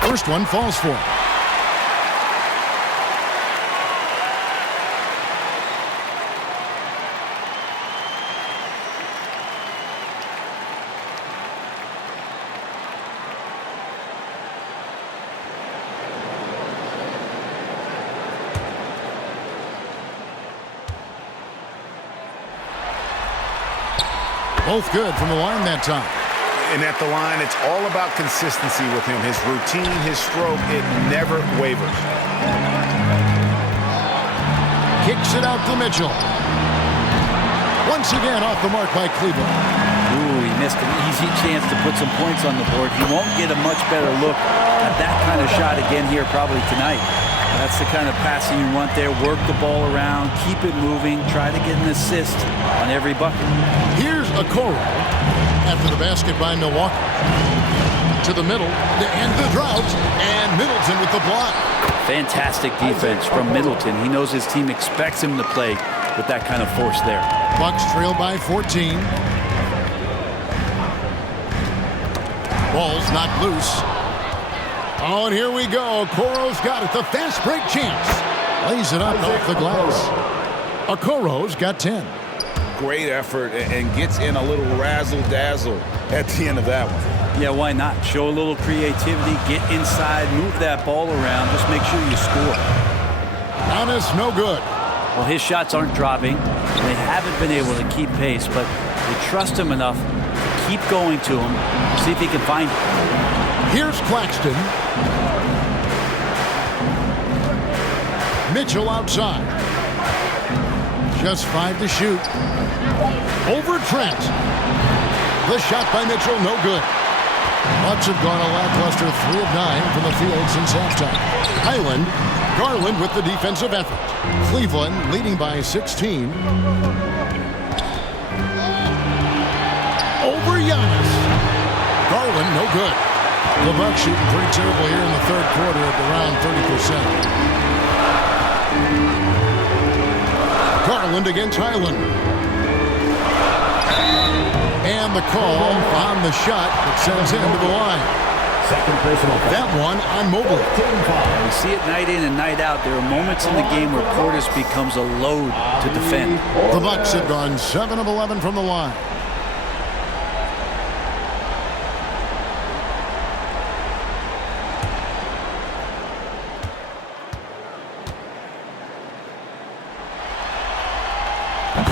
First one falls for him. Both good from the line that time. And at the line, it's all about consistency with him. His routine, his stroke, it never wavers. Kicks it out to Mitchell. Once again off the mark by Cleveland. Ooh, he missed an easy chance to put some points on the board. He won't get a much better look at that kind of shot again here probably tonight. That's the kind of passing you want there. Work the ball around, keep it moving, try to get an assist on every bucket. Here's Okoro after the basket by Milwaukee. To the middle, to end the drought, and Middleton with the block. Fantastic defense from Middleton. He knows his team expects him to play with that kind of force there. Bucks trail by 14. Ball's not loose. Oh, and here we go. Okoro's got it. The fast break chance. Lays it up off the glass. Okoro's got 10. Great effort and gets in a little razzle-dazzle at the end of that one. Yeah, why not? Show a little creativity, get inside, move that ball around, just make sure you score. Giannis, no good. Well, his shots aren't dropping. They haven't been able to keep pace, but they trust him enough keep going to him, see if he can find it. Here's Claxton. Mitchell outside. Just 5 to shoot. Over Trent. The shot by Mitchell, no good. Bucks have gone a lackluster 3 of 9 from the field since halftime. Highland, Garland with the defensive effort. Cleveland leading by 16. Over Giannis. Garland, no good. The Bucks shooting pretty terrible here in the third quarter at around 30%. Garland against Highland. And the call on the shot that sends him to the line. Second personal. That one on Mobley. We see it night in and night out. There are moments in the game where Portis becomes a load to defend. The Bucks have gone 7 of 11 from the line.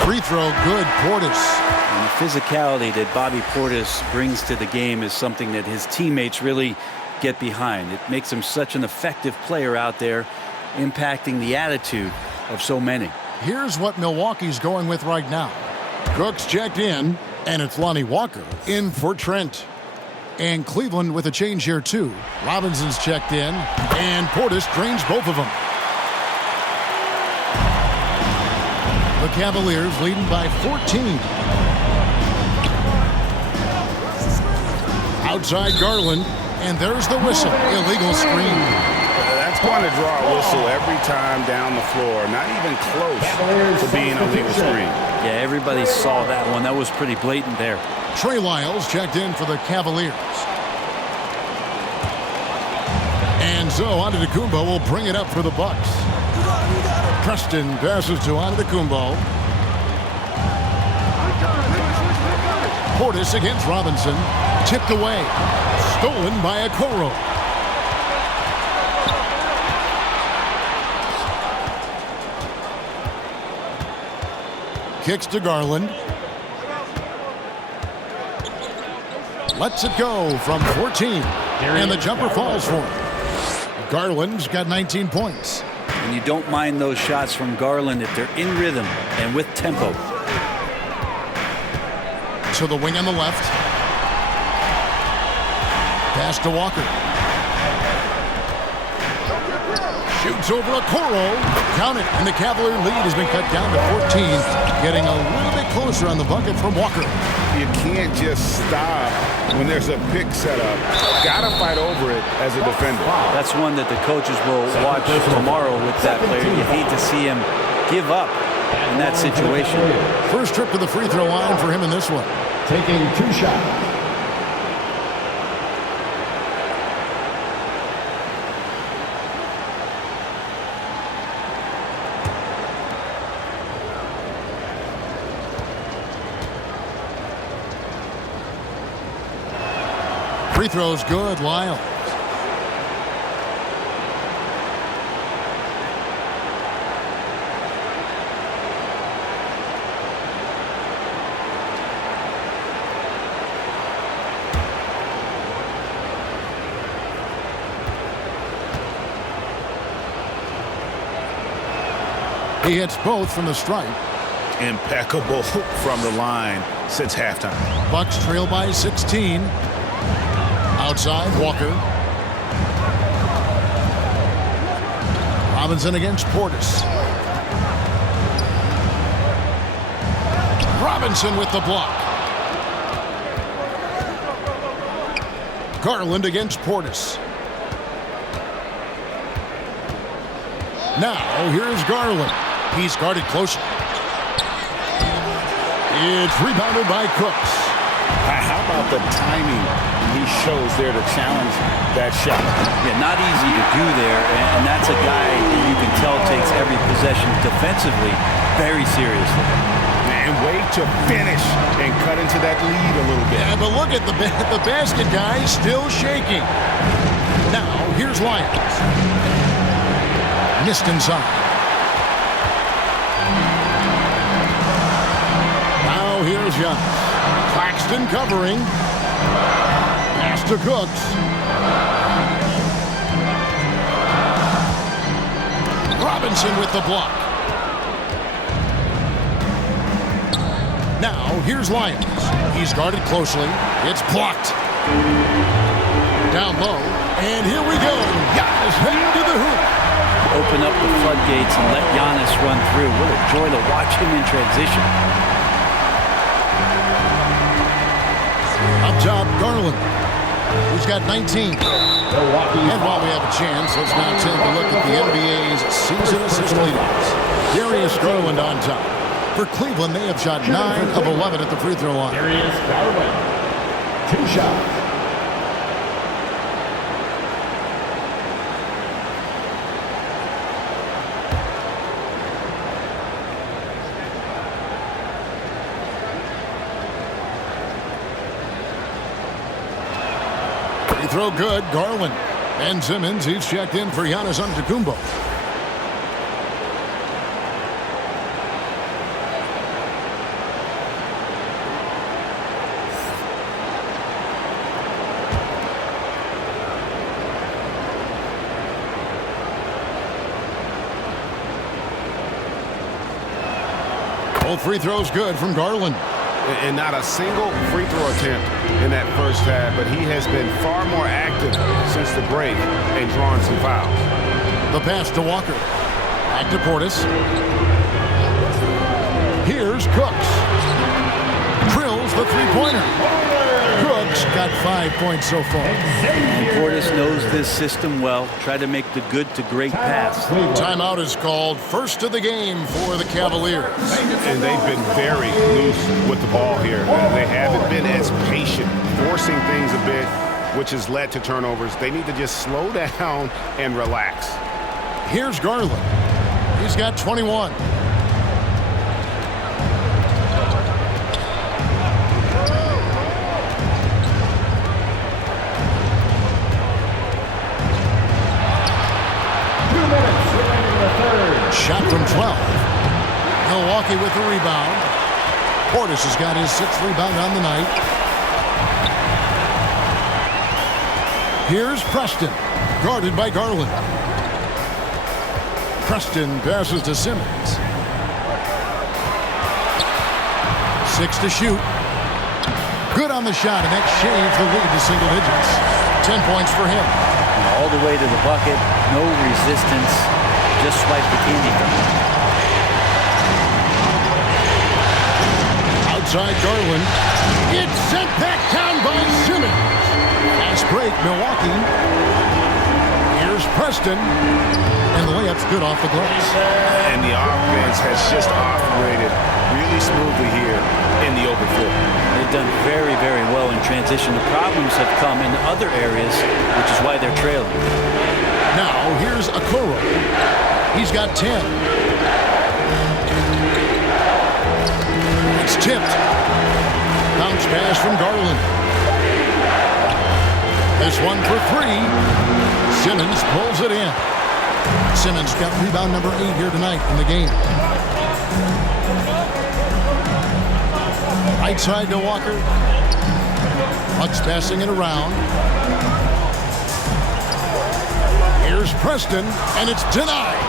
Free throw, good, Portis. And the physicality that Bobby Portis brings to the game is something that his teammates really get behind. It makes him such an effective player out there, impacting the attitude of so many. Here's what Milwaukee's going with right now. Cook's checked in, and it's Lonnie Walker in for Trent. And Cleveland with a change here, too. Robinson's checked in, and Portis drains both of them. The Cavaliers leading by 14. Outside Garland, and there's the whistle. Illegal screen. That's going to draw a whistle every time down the floor. Not even close to being a legal screen. Yeah, everybody saw that one. That was pretty blatant there. Trey Lyles checked in for the Cavaliers. And so Antetokounmpo will bring it up for the Bucks. Preston passes to Antetokounmpo. Portis against Robinson. Tipped away. Stolen by Okoro. Kicks to Garland. Lets it go from 14. And the jumper falls for him. Garland's got 19 points. And you don't mind those shots from Garland if they're in rhythm and with tempo. To the wing on the left. Pass to Walker. Shoots over Okoro. Count it, and the Cavalier lead has been cut down to 14. Getting a little bit closer on the bucket from Walker. You can't just stop when there's a pick set up. Got to fight over it as a defender. That's one that the coaches will watch tomorrow with that player. You hate to see him give up in that situation. First trip to the free throw line for him in this one. Taking 2 shots. Free throws good, Lyles. He hits both from the stripe. Impeccable from the line since halftime. Bucks trail by 16. Outside, Walker. Robinson against Portis. Robinson with the block. Garland against Portis. Now, here's Garland. He's guarded closer. It's rebounded by Cooks. How about the timing he shows there to challenge that shot? Yeah, not easy to do there, and that's a guy that you can tell takes every possession defensively very seriously. And wait to finish and cut into that lead a little bit. Yeah, but look at the basket guy still shaking. Now, here's Lyons. Missed inside. Now here's Giannis. Claxton Preston covering. Pass to Cooks. Robinson with the block. Now, here's Lyons. He's guarded closely. It's blocked. Down low. And here we go. Giannis heading to the hoop. Open up the floodgates and let Giannis run through. What a joy to watch him in transition. Up top, Garland. He's got 19. And while we have a chance, let's now take a look at the NBA's season assist leaders. Darius Garland on top. For Cleveland, they have shot 9 of 11 at the free throw line. Darius Garland. 2 shots. Free throw good, Garland. Ben Simmons, he's checked in for Giannis Antetokounmpo. Both free throws good from Garland. And not a single free throw attempt in that first half, but he has been far more active since the break and drawn some fouls. The pass to Walker. Back to Portis. Here's Cooks. Drills the three-pointer. Cooks got 5 points so far. And Portis knows this system well. Try to make the good to great pass. Timeout is called. First of the game for the Cavaliers. And they've been very loose with the ball here. They haven't been as patient, forcing things a bit, which has led to turnovers. They need to just slow down and relax. Here's Garland. He's got 21. Shot from 12. Milwaukee with the rebound. Portis has got his 6th rebound on the night. Here's Preston, guarded by Garland. Preston passes to Simmons. 6 to shoot. Good on the shot, and that shaves the lead to single digits. 10 points for him. All the way to the bucket, no resistance. Just swipe the candy from him. Outside Garland. It's sent back down by Simmons. Fast break, Milwaukee. Here's Preston. And the layup's good off the glass. And the offense has just operated really smoothly here in the open floor. They've done very, very well in transition. The problems have come in other areas, which is why they're trailing. Now, here's Okoro. He's got 10. It's tipped. Bounce pass from Garland. This one for 3. Simmons pulls it in. Simmons got rebound number 8 here tonight in the game. Right side to Walker. Bucks passing it around. Here's Preston, and it's denied.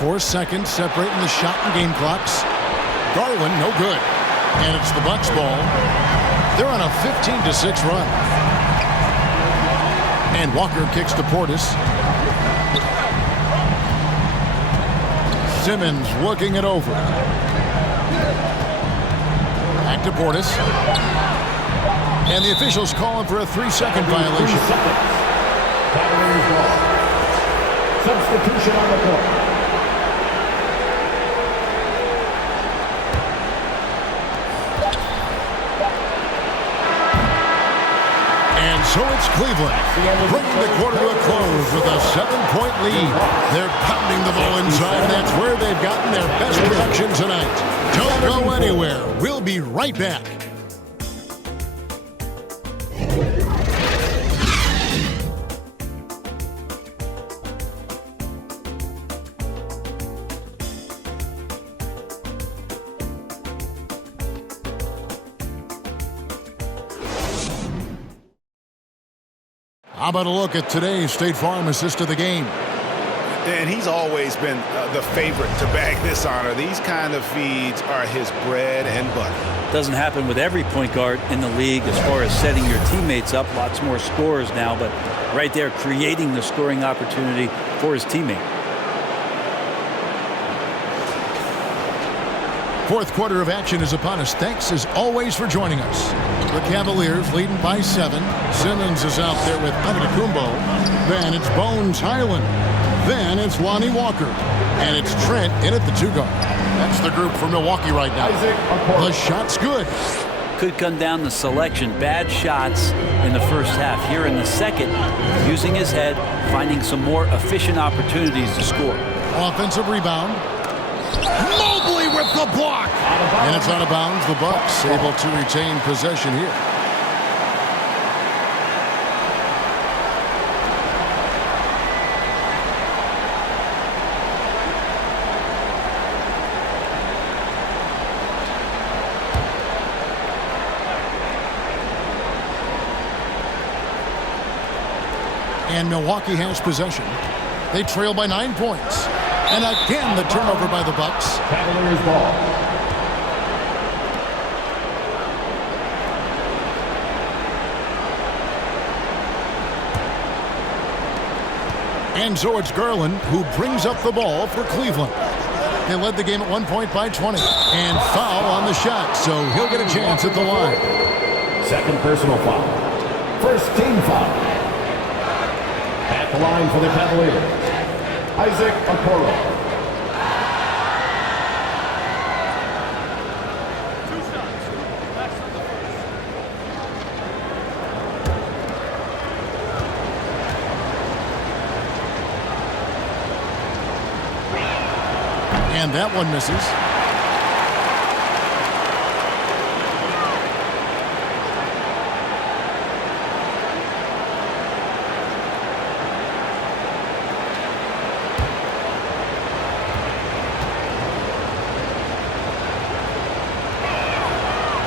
4 seconds separating the shot and game clocks. Garland, no good. And it's the Bucks ball. They're on a 15-6 run. And Walker kicks to Portis. Simmons working it over. Back to Portis. And the officials calling for a 3-second violation. Cavaliers ball. Substitution on the court. And so it's Cleveland, bringing the quarter to a close with a 7-point lead. They're pounding the ball inside, and that's where they've gotten their best production tonight. Don't go anywhere. We'll be right back. How about a look at today's State Farm assist of the game? And he's always been the favorite to bag this honor. These kind of feeds are his bread and butter. Doesn't happen with every point guard in the league as far as setting your teammates up. Lots more scorers now, but right there creating the scoring opportunity for his teammate. Fourth quarter of action is upon us. Thanks as always for joining us. The Cavaliers leading by 7. Simmons is out there with Antetokounmpo. Then it's Bones Highland. Then it's Lonnie Walker. And it's Trent in at the 2-guard. That's the group for Milwaukee right now. The shot's good. Could come down to selection. Bad shots in the first half. Here in the second, using his head, finding some more efficient opportunities to score. Offensive rebound. Mobley with the block. And it's out of bounds. The Bucks able to retain possession here. And Milwaukee has possession. They trail by 9 points. And again, the turnover by the Bucks. Cavaliers ball. And so it's Garland who brings up the ball for Cleveland. They led the game at 1 point by 20. And foul on the shot, so he'll get a chance at the line. Second personal foul. First team foul. At the line for the Cavaliers, Isaac Okoro. And that one misses.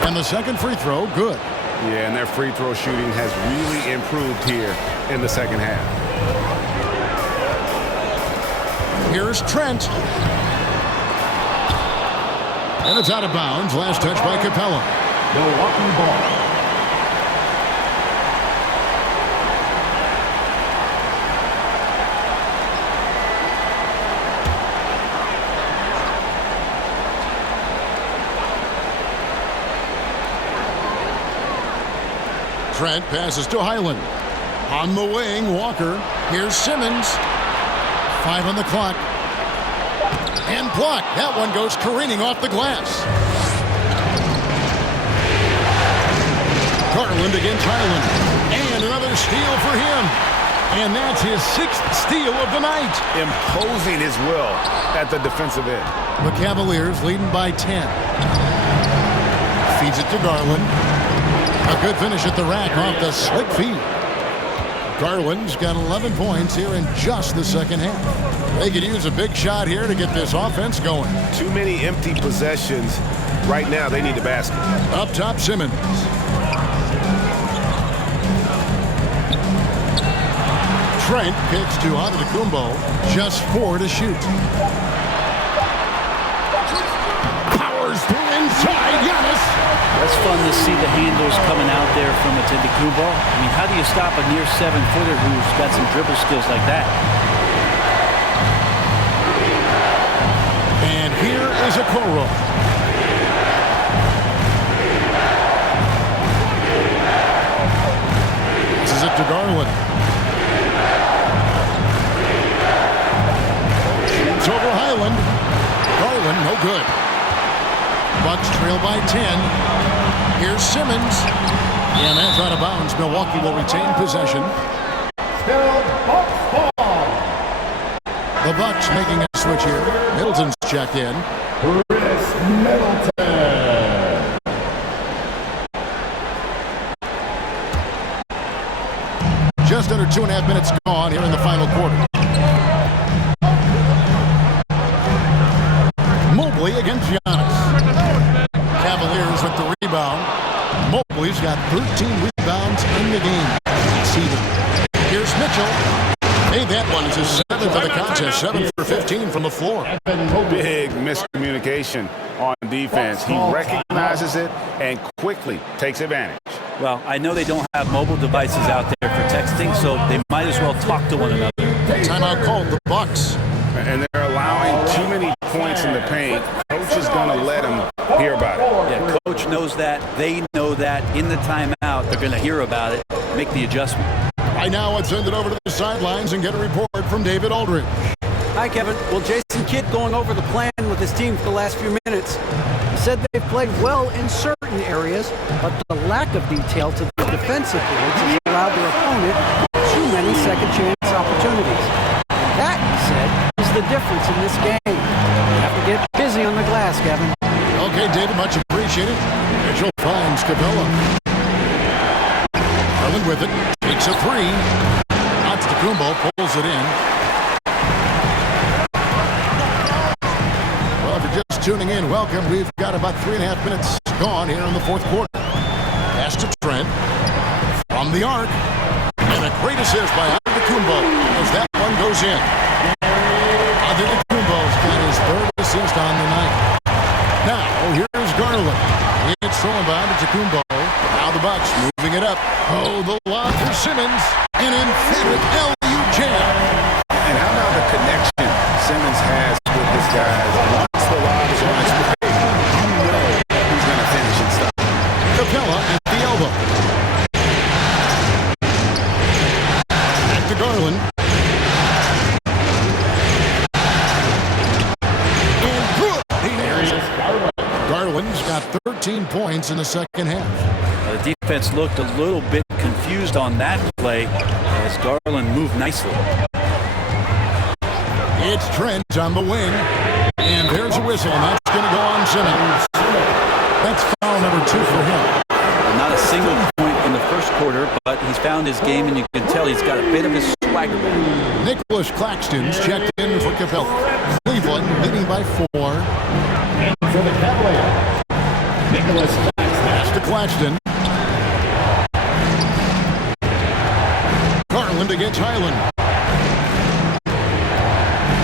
And the second free throw, good. Yeah, and their free throw shooting has really improved here in the second half. Here's Trent. And it's out of bounds. Last touch by Capella. Milwaukee ball. Trent passes to Highland. On the wing, Walker. Here's Simmons. 5 on the clock. And blocked. That one goes careening off the glass. Garland against Highland. And another steal for him. And that's his 6th steal of the night. Imposing his will at the defensive end. The Cavaliers leading by 10. Feeds it to Garland. A good finish at the rack off the slick feed. Garland's got 11 points here in just the second half. They could use a big shot here to get this offense going. Too many empty possessions. Right now, they need the basket. Up top, Simmons. Trent kicks to Antetokounmpo. Just 4 to shoot. Powers to inside. Giannis. That's fun to see the handles coming out there from Antetokounmpo. I mean, how do you stop a near 7-footer who's got some dribble skills like that? And here is Okoro. This is it to Garland. Shoots over Highland. Garland, no good. Bucks trail by 10. Here's Simmons. And that's out of bounds. Milwaukee will retain possession. Still Bucks ball. The Bucks making a switch here. Middleton's checked in. Chris Middleton. Just under 2.5 minutes gone here in the final quarter. Mobley against Giannis. Cavaliers with the rebound. Mobley's got 13 rebounds in the game. It's even. into the contest, 7 for 15 from the floor. Big miscommunication on defense. He recognizes it and quickly takes advantage. Well, I know they don't have mobile devices out there for texting, so they might as well talk to one another. Timeout called the Bucks. And they're allowing too many points in the paint. Coach is going to let them hear about it. Yeah, coach knows that. They know that. In the timeout, they're going to hear about it, make the adjustment. Right now, let's send it over to the sidelines and get a report from David Aldridge. Hi, Kevin. Well, Jason Kidd going over the plan with his team for the last few minutes. He said they've played well in certain areas, but the lack of detail to the defensive boards has allowed their opponent too many second-chance opportunities. That, he said, is the difference in this game. You have to get busy on the glass, Kevin. Okay, David, much appreciated. Mitchell finds Capella. Garland with it. Takes a three. Antetokounmpo pulls it in. Well, if you're just tuning in, welcome. We've got about 3.5 minutes gone here in the fourth quarter. Pass to Trent. From the arc. And a great assist by Antetokounmpo as that one goes in. Antetokounmpo's got his third assist on the night. Now, here's Garland. It's thrown by Antetokounmpo. Now the Bucks moving it up. Oh, the lob for Simmons. An emphatic LU jam. And how about the connection Simmons has with this guy? Once the lob is on his way, you know he's going to finish and stop. Capella at the elbow. Back to Garland. And good. Garland's got 13 points in the second half. The defense looked a little bit confused on that play as Garland moved nicely. It's Trent on the wing. And there's a whistle, and that's going to go on Simmons. That's foul number 2 for him. Well, not a single point in the first quarter, but he's found his game, and you can tell he's got a bit of his swagger back. Nicholas Claxton's checked in for Capella. Cleveland leading by 4. For the Cavaliers, Nicholas Claxton. Pass to Claxton. Garland against Highland.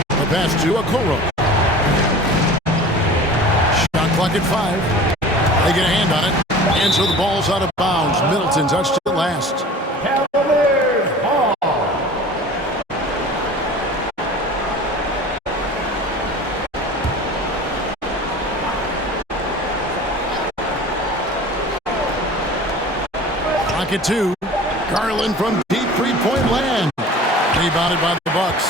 The pass to Okoro. Shot clock at 5. They get a hand on it. And so the ball's out of bounds. Middleton touched it last. Cavaliers ball. Clock at 2. Garland from deep three-point land. Rebounded by the Bucks.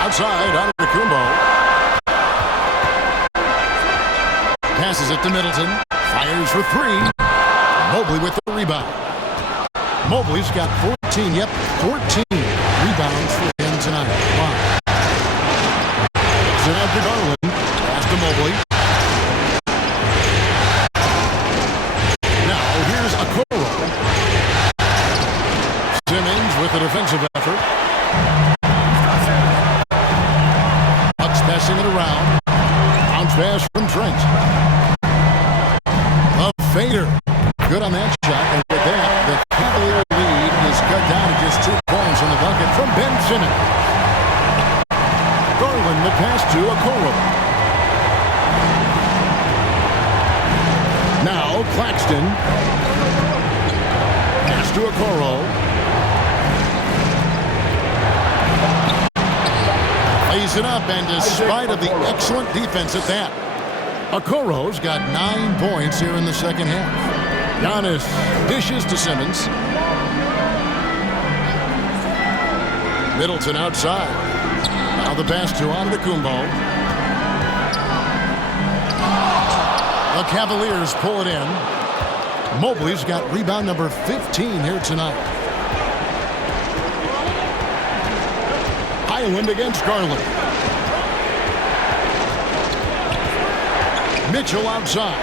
Outside, Antetokounmpo. Passes it to Middleton. Fires for 3. Mobley with the rebound. Mobley's got 14. Yep, 14 rebounds for him tonight. Wow. It's out to Garland. Pass to Mobley. Now here's Okoro. Simmons with a defensive effort. Bucks passing it around. Bounce pass from Trent. A fader. Good on that shot. And with that, the Cavalier lead is cut down to just 2 points in the bucket from Ben Simmons. Garland the pass to Okoro. Now Claxton. Pass to Okoro. Lays it up, and despite of the excellent defense at that, Okoro's got 9 points here in the second half. Giannis dishes to Simmons. Middleton outside. Now the pass to Antetokounmpo. The Cavaliers pull it in. Mobley's got rebound number 15 here tonight. Highland against Garland. Mitchell outside.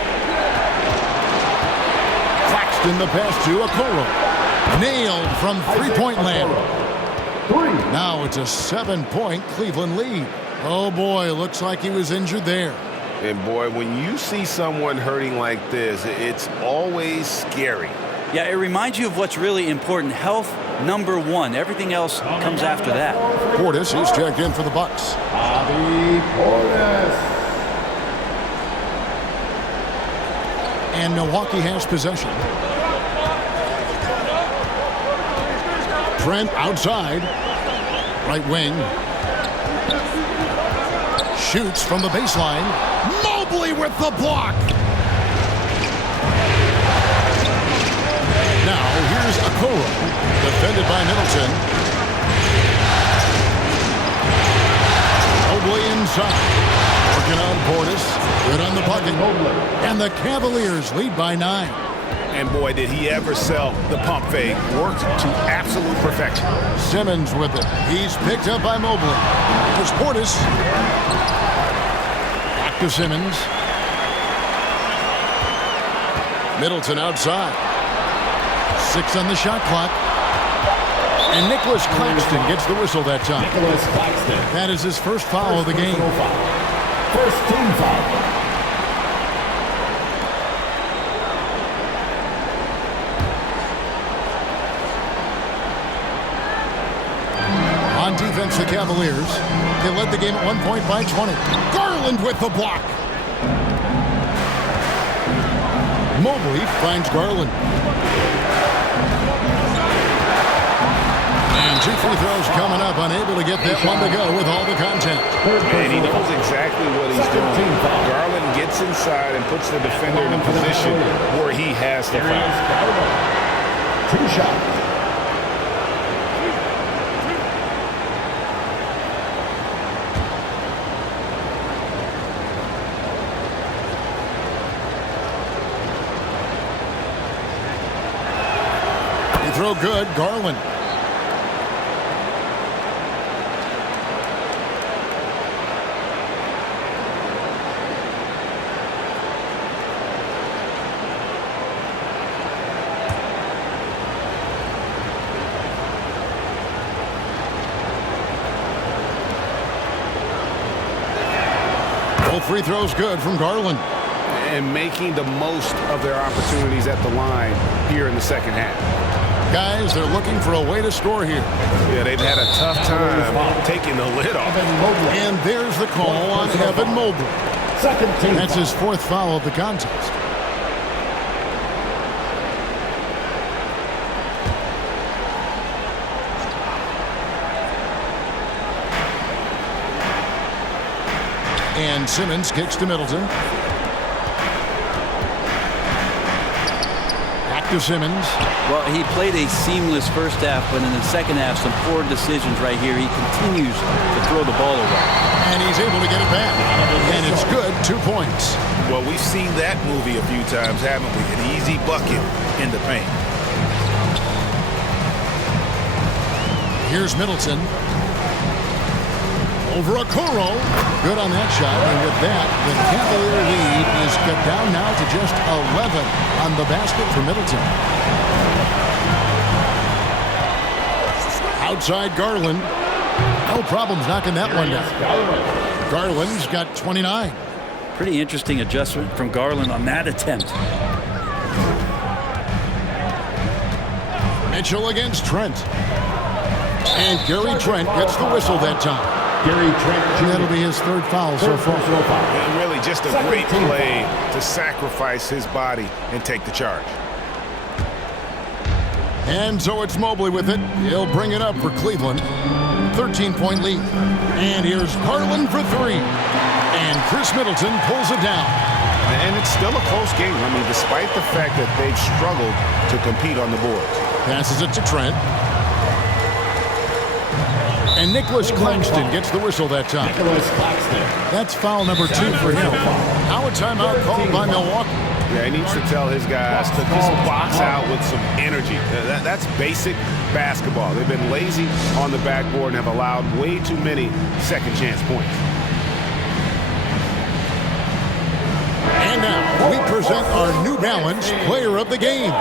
Claxton the pass to Okoro. Nailed from three-point land. Now it's a 7-point Cleveland lead. Oh boy, looks like he was injured there. And boy, when you see someone hurting like this, it's always scary. Yeah, it reminds you of what's really important. Health number one. Everything else comes after that. Portis is checked in for the Bucks. And Milwaukee has possession. Trent outside. Right wing. Shoots from the baseline. Mobley with the block. Now here's Okoro. Defended by Middleton. Mobley inside. Working on Portis. Good on the bucket. And the Cavaliers lead by 9. And boy, did he ever sell the pump fake. Worked to absolute perfection. Simmons with it. He's picked up by Mobley. Here's Portis. Back to Simmons. Middleton outside. 6 on the shot clock. And Nicholas Claxton gets the whistle that time. Nicholas Claxton. That is his first foul of the game. First team foul. On defense, the Cavaliers. They led the game at 1 point by 20. Garland with the block. Mobley finds Garland. And 2 free throws coming up. Unable to get that one to go with all the contact. And he knows exactly what he's doing. Garland gets inside and puts the defender in a position where he has to foul. 2 shots. Throw good, Garland. Both free throws good from Garland. And making the most of their opportunities at the line here in the second half. Guys, they're looking for a way to score here. Yeah, they've had a tough time taking the lid off. And there's the call on Evan Mobley. Second team. That's his 4th foul of the contest. And Simmons kicks to Middleton. To Simmons. Well, he played a seamless first half, but in the second half, some poor decisions right here. He continues to throw the ball away. And he's able to get it back. And it's good, 2 points. Well, we've seen that movie a few times, haven't we? An easy bucket in the paint. Here's Middleton. Over Okoro. Good on that shot. And with that, the Cavalier lead is cut down now to just 11 on the basket for Middleton. Outside Garland. No problems knocking that one down. Garland's got 29. Pretty interesting adjustment from Garland on that attempt. Mitchell against Trent. And Gary Trent gets the whistle that time. Gary Trent Jr. And that'll be his 3rd foul so far. And really just a great play to sacrifice his body and take the charge. And so it's Mobley with it. He'll bring it up for Cleveland. 13-point lead. And here's Garland for 3. And Chris Middleton pulls it down. And it's still a close game. I mean, despite the fact that they've struggled to compete on the boards. Passes it to Trent. And Nicholas Claxton gets the whistle that time. Nicholas Claxton. That's foul number 2 for him. Now a timeout called by Milwaukee. Yeah, he needs to tell his guys to just box out with some energy. That's basic basketball. They've been lazy on the backboard and have allowed way too many second chance points. And now we present our New Balance player of the game,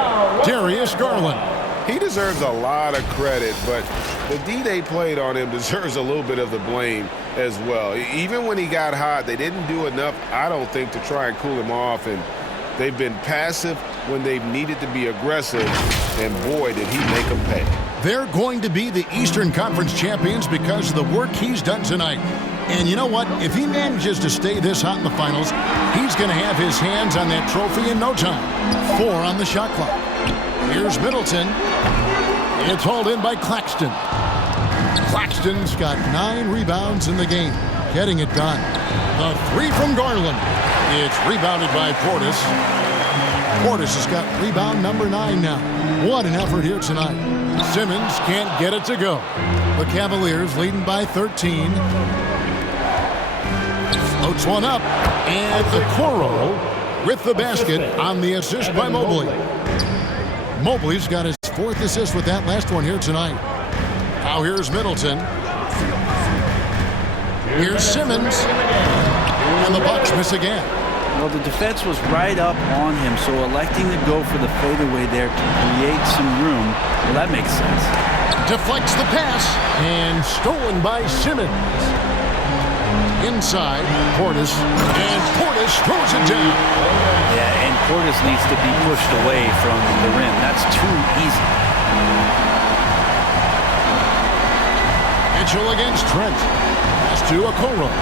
Darius Garland. He deserves a lot of credit, but the D they played on him deserves a little bit of the blame as well. Even when he got hot, they didn't do enough, I don't think, to try and cool him off, and they've been passive when they've needed to be aggressive, and boy, did he make them pay. They're going to be the Eastern Conference champions because of the work he's done tonight. And you know what? If he manages to stay this hot in the finals, he's going to have his hands on that trophy in no time. 4 on the shot clock. Here's Middleton. It's hauled in by Claxton. Claxton's got 9 rebounds in the game, getting it done. The 3 from Garland. It's rebounded by Portis. Portis has got rebound number 9 now. What an effort here tonight. Simmons can't get it to go. The Cavaliers leading by 13. Floats one up. And Okoro with the basket on the assist by Mobley. Mobley's got his 4th assist with that last one here tonight. Now here's Middleton. Here's Simmons. And the Bucks miss again. Well, the defense was right up on him, so electing to go for the fadeaway there to create some room, well, that makes sense. Deflects the pass, and stolen by Simmons. Inside, Portis, and Portis throws it down. Yeah, and Portis needs to be pushed away from the rim. That's too easy. Mitchell against Trent. Pass to Okoro.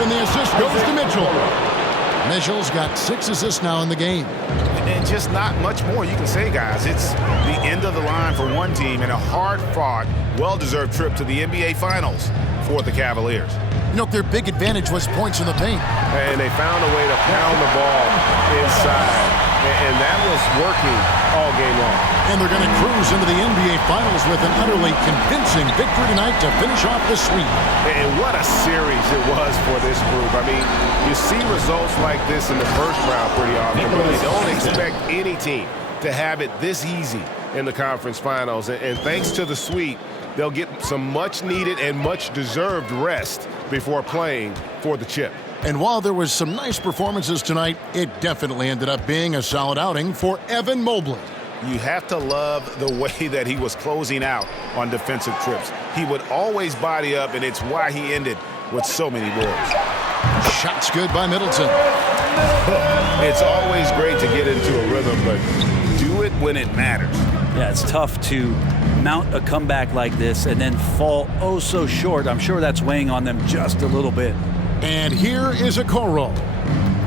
And the assist goes to Mitchell. Mitchell's got 6 assists now in the game. And just not much more you can say, guys. It's the end of the line for one team and a hard-fought, well-deserved trip to the NBA Finals for the Cavaliers. You know, their big advantage was points in the paint. And they found a way to pound the ball inside. And that was working all game long. And they're going to cruise into the NBA Finals with an utterly convincing victory tonight to finish off the sweep. And what a series it was for this group. I mean, you see results like this in the first round pretty often, but you don't expect any team to have it this easy in the conference finals. And thanks to the sweep, they'll get some much-needed and much-deserved rest before playing for the chip. And while there was some nice performances tonight, it definitely ended up being a solid outing for Evan Mobley. You have to love the way that he was closing out on defensive trips. He would always body up, and it's why he ended with so many boards. Shots good by Middleton. It's always great to get into a rhythm, but do it when it matters. Yeah, it's tough to mount a comeback like this and then fall oh so short. I'm sure that's weighing on them just a little bit. And here is Okoro,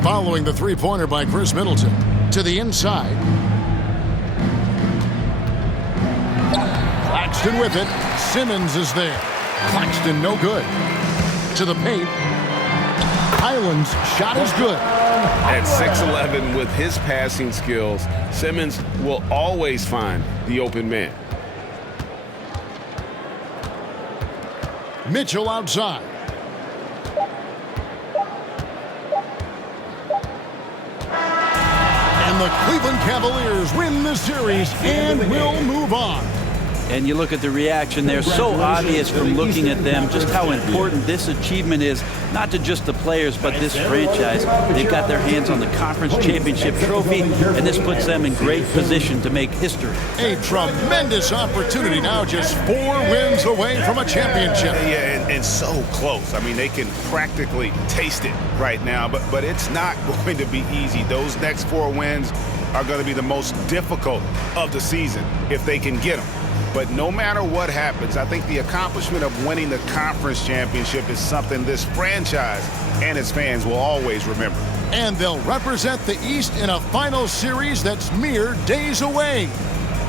following the three-pointer by Chris Middleton. To the inside. Claxton with it. Simmons is there. Claxton no good. To the paint. Highland's shot is good. At 6'11" with his passing skills, Simmons will always find the open man. Mitchell outside. And the Cleveland Cavaliers win the series and will move on. And you look at the reaction there, so obvious from looking at them just how important this achievement is, not to just the players, but this franchise. They've got their hands on the conference championship trophy, and this puts them in great position to make history. A tremendous opportunity now, just 4 wins away from a championship. Yeah, and so close. I mean, they can practically taste it right now, but it's not going to be easy. Those next 4 wins are going to be the most difficult of the season if they can get them. But no matter what happens, I think the accomplishment of winning the conference championship is something this franchise and its fans will always remember. And they'll represent the East in a final series that's mere days away.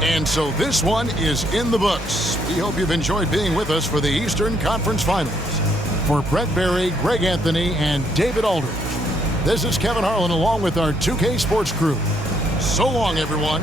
And so this one is in the books. We hope you've enjoyed being with us for the Eastern Conference Finals. For Brett Berry, Greg Anthony, and David Aldridge, this is Kevin Harlan along with our 2K Sports crew. So long, everyone.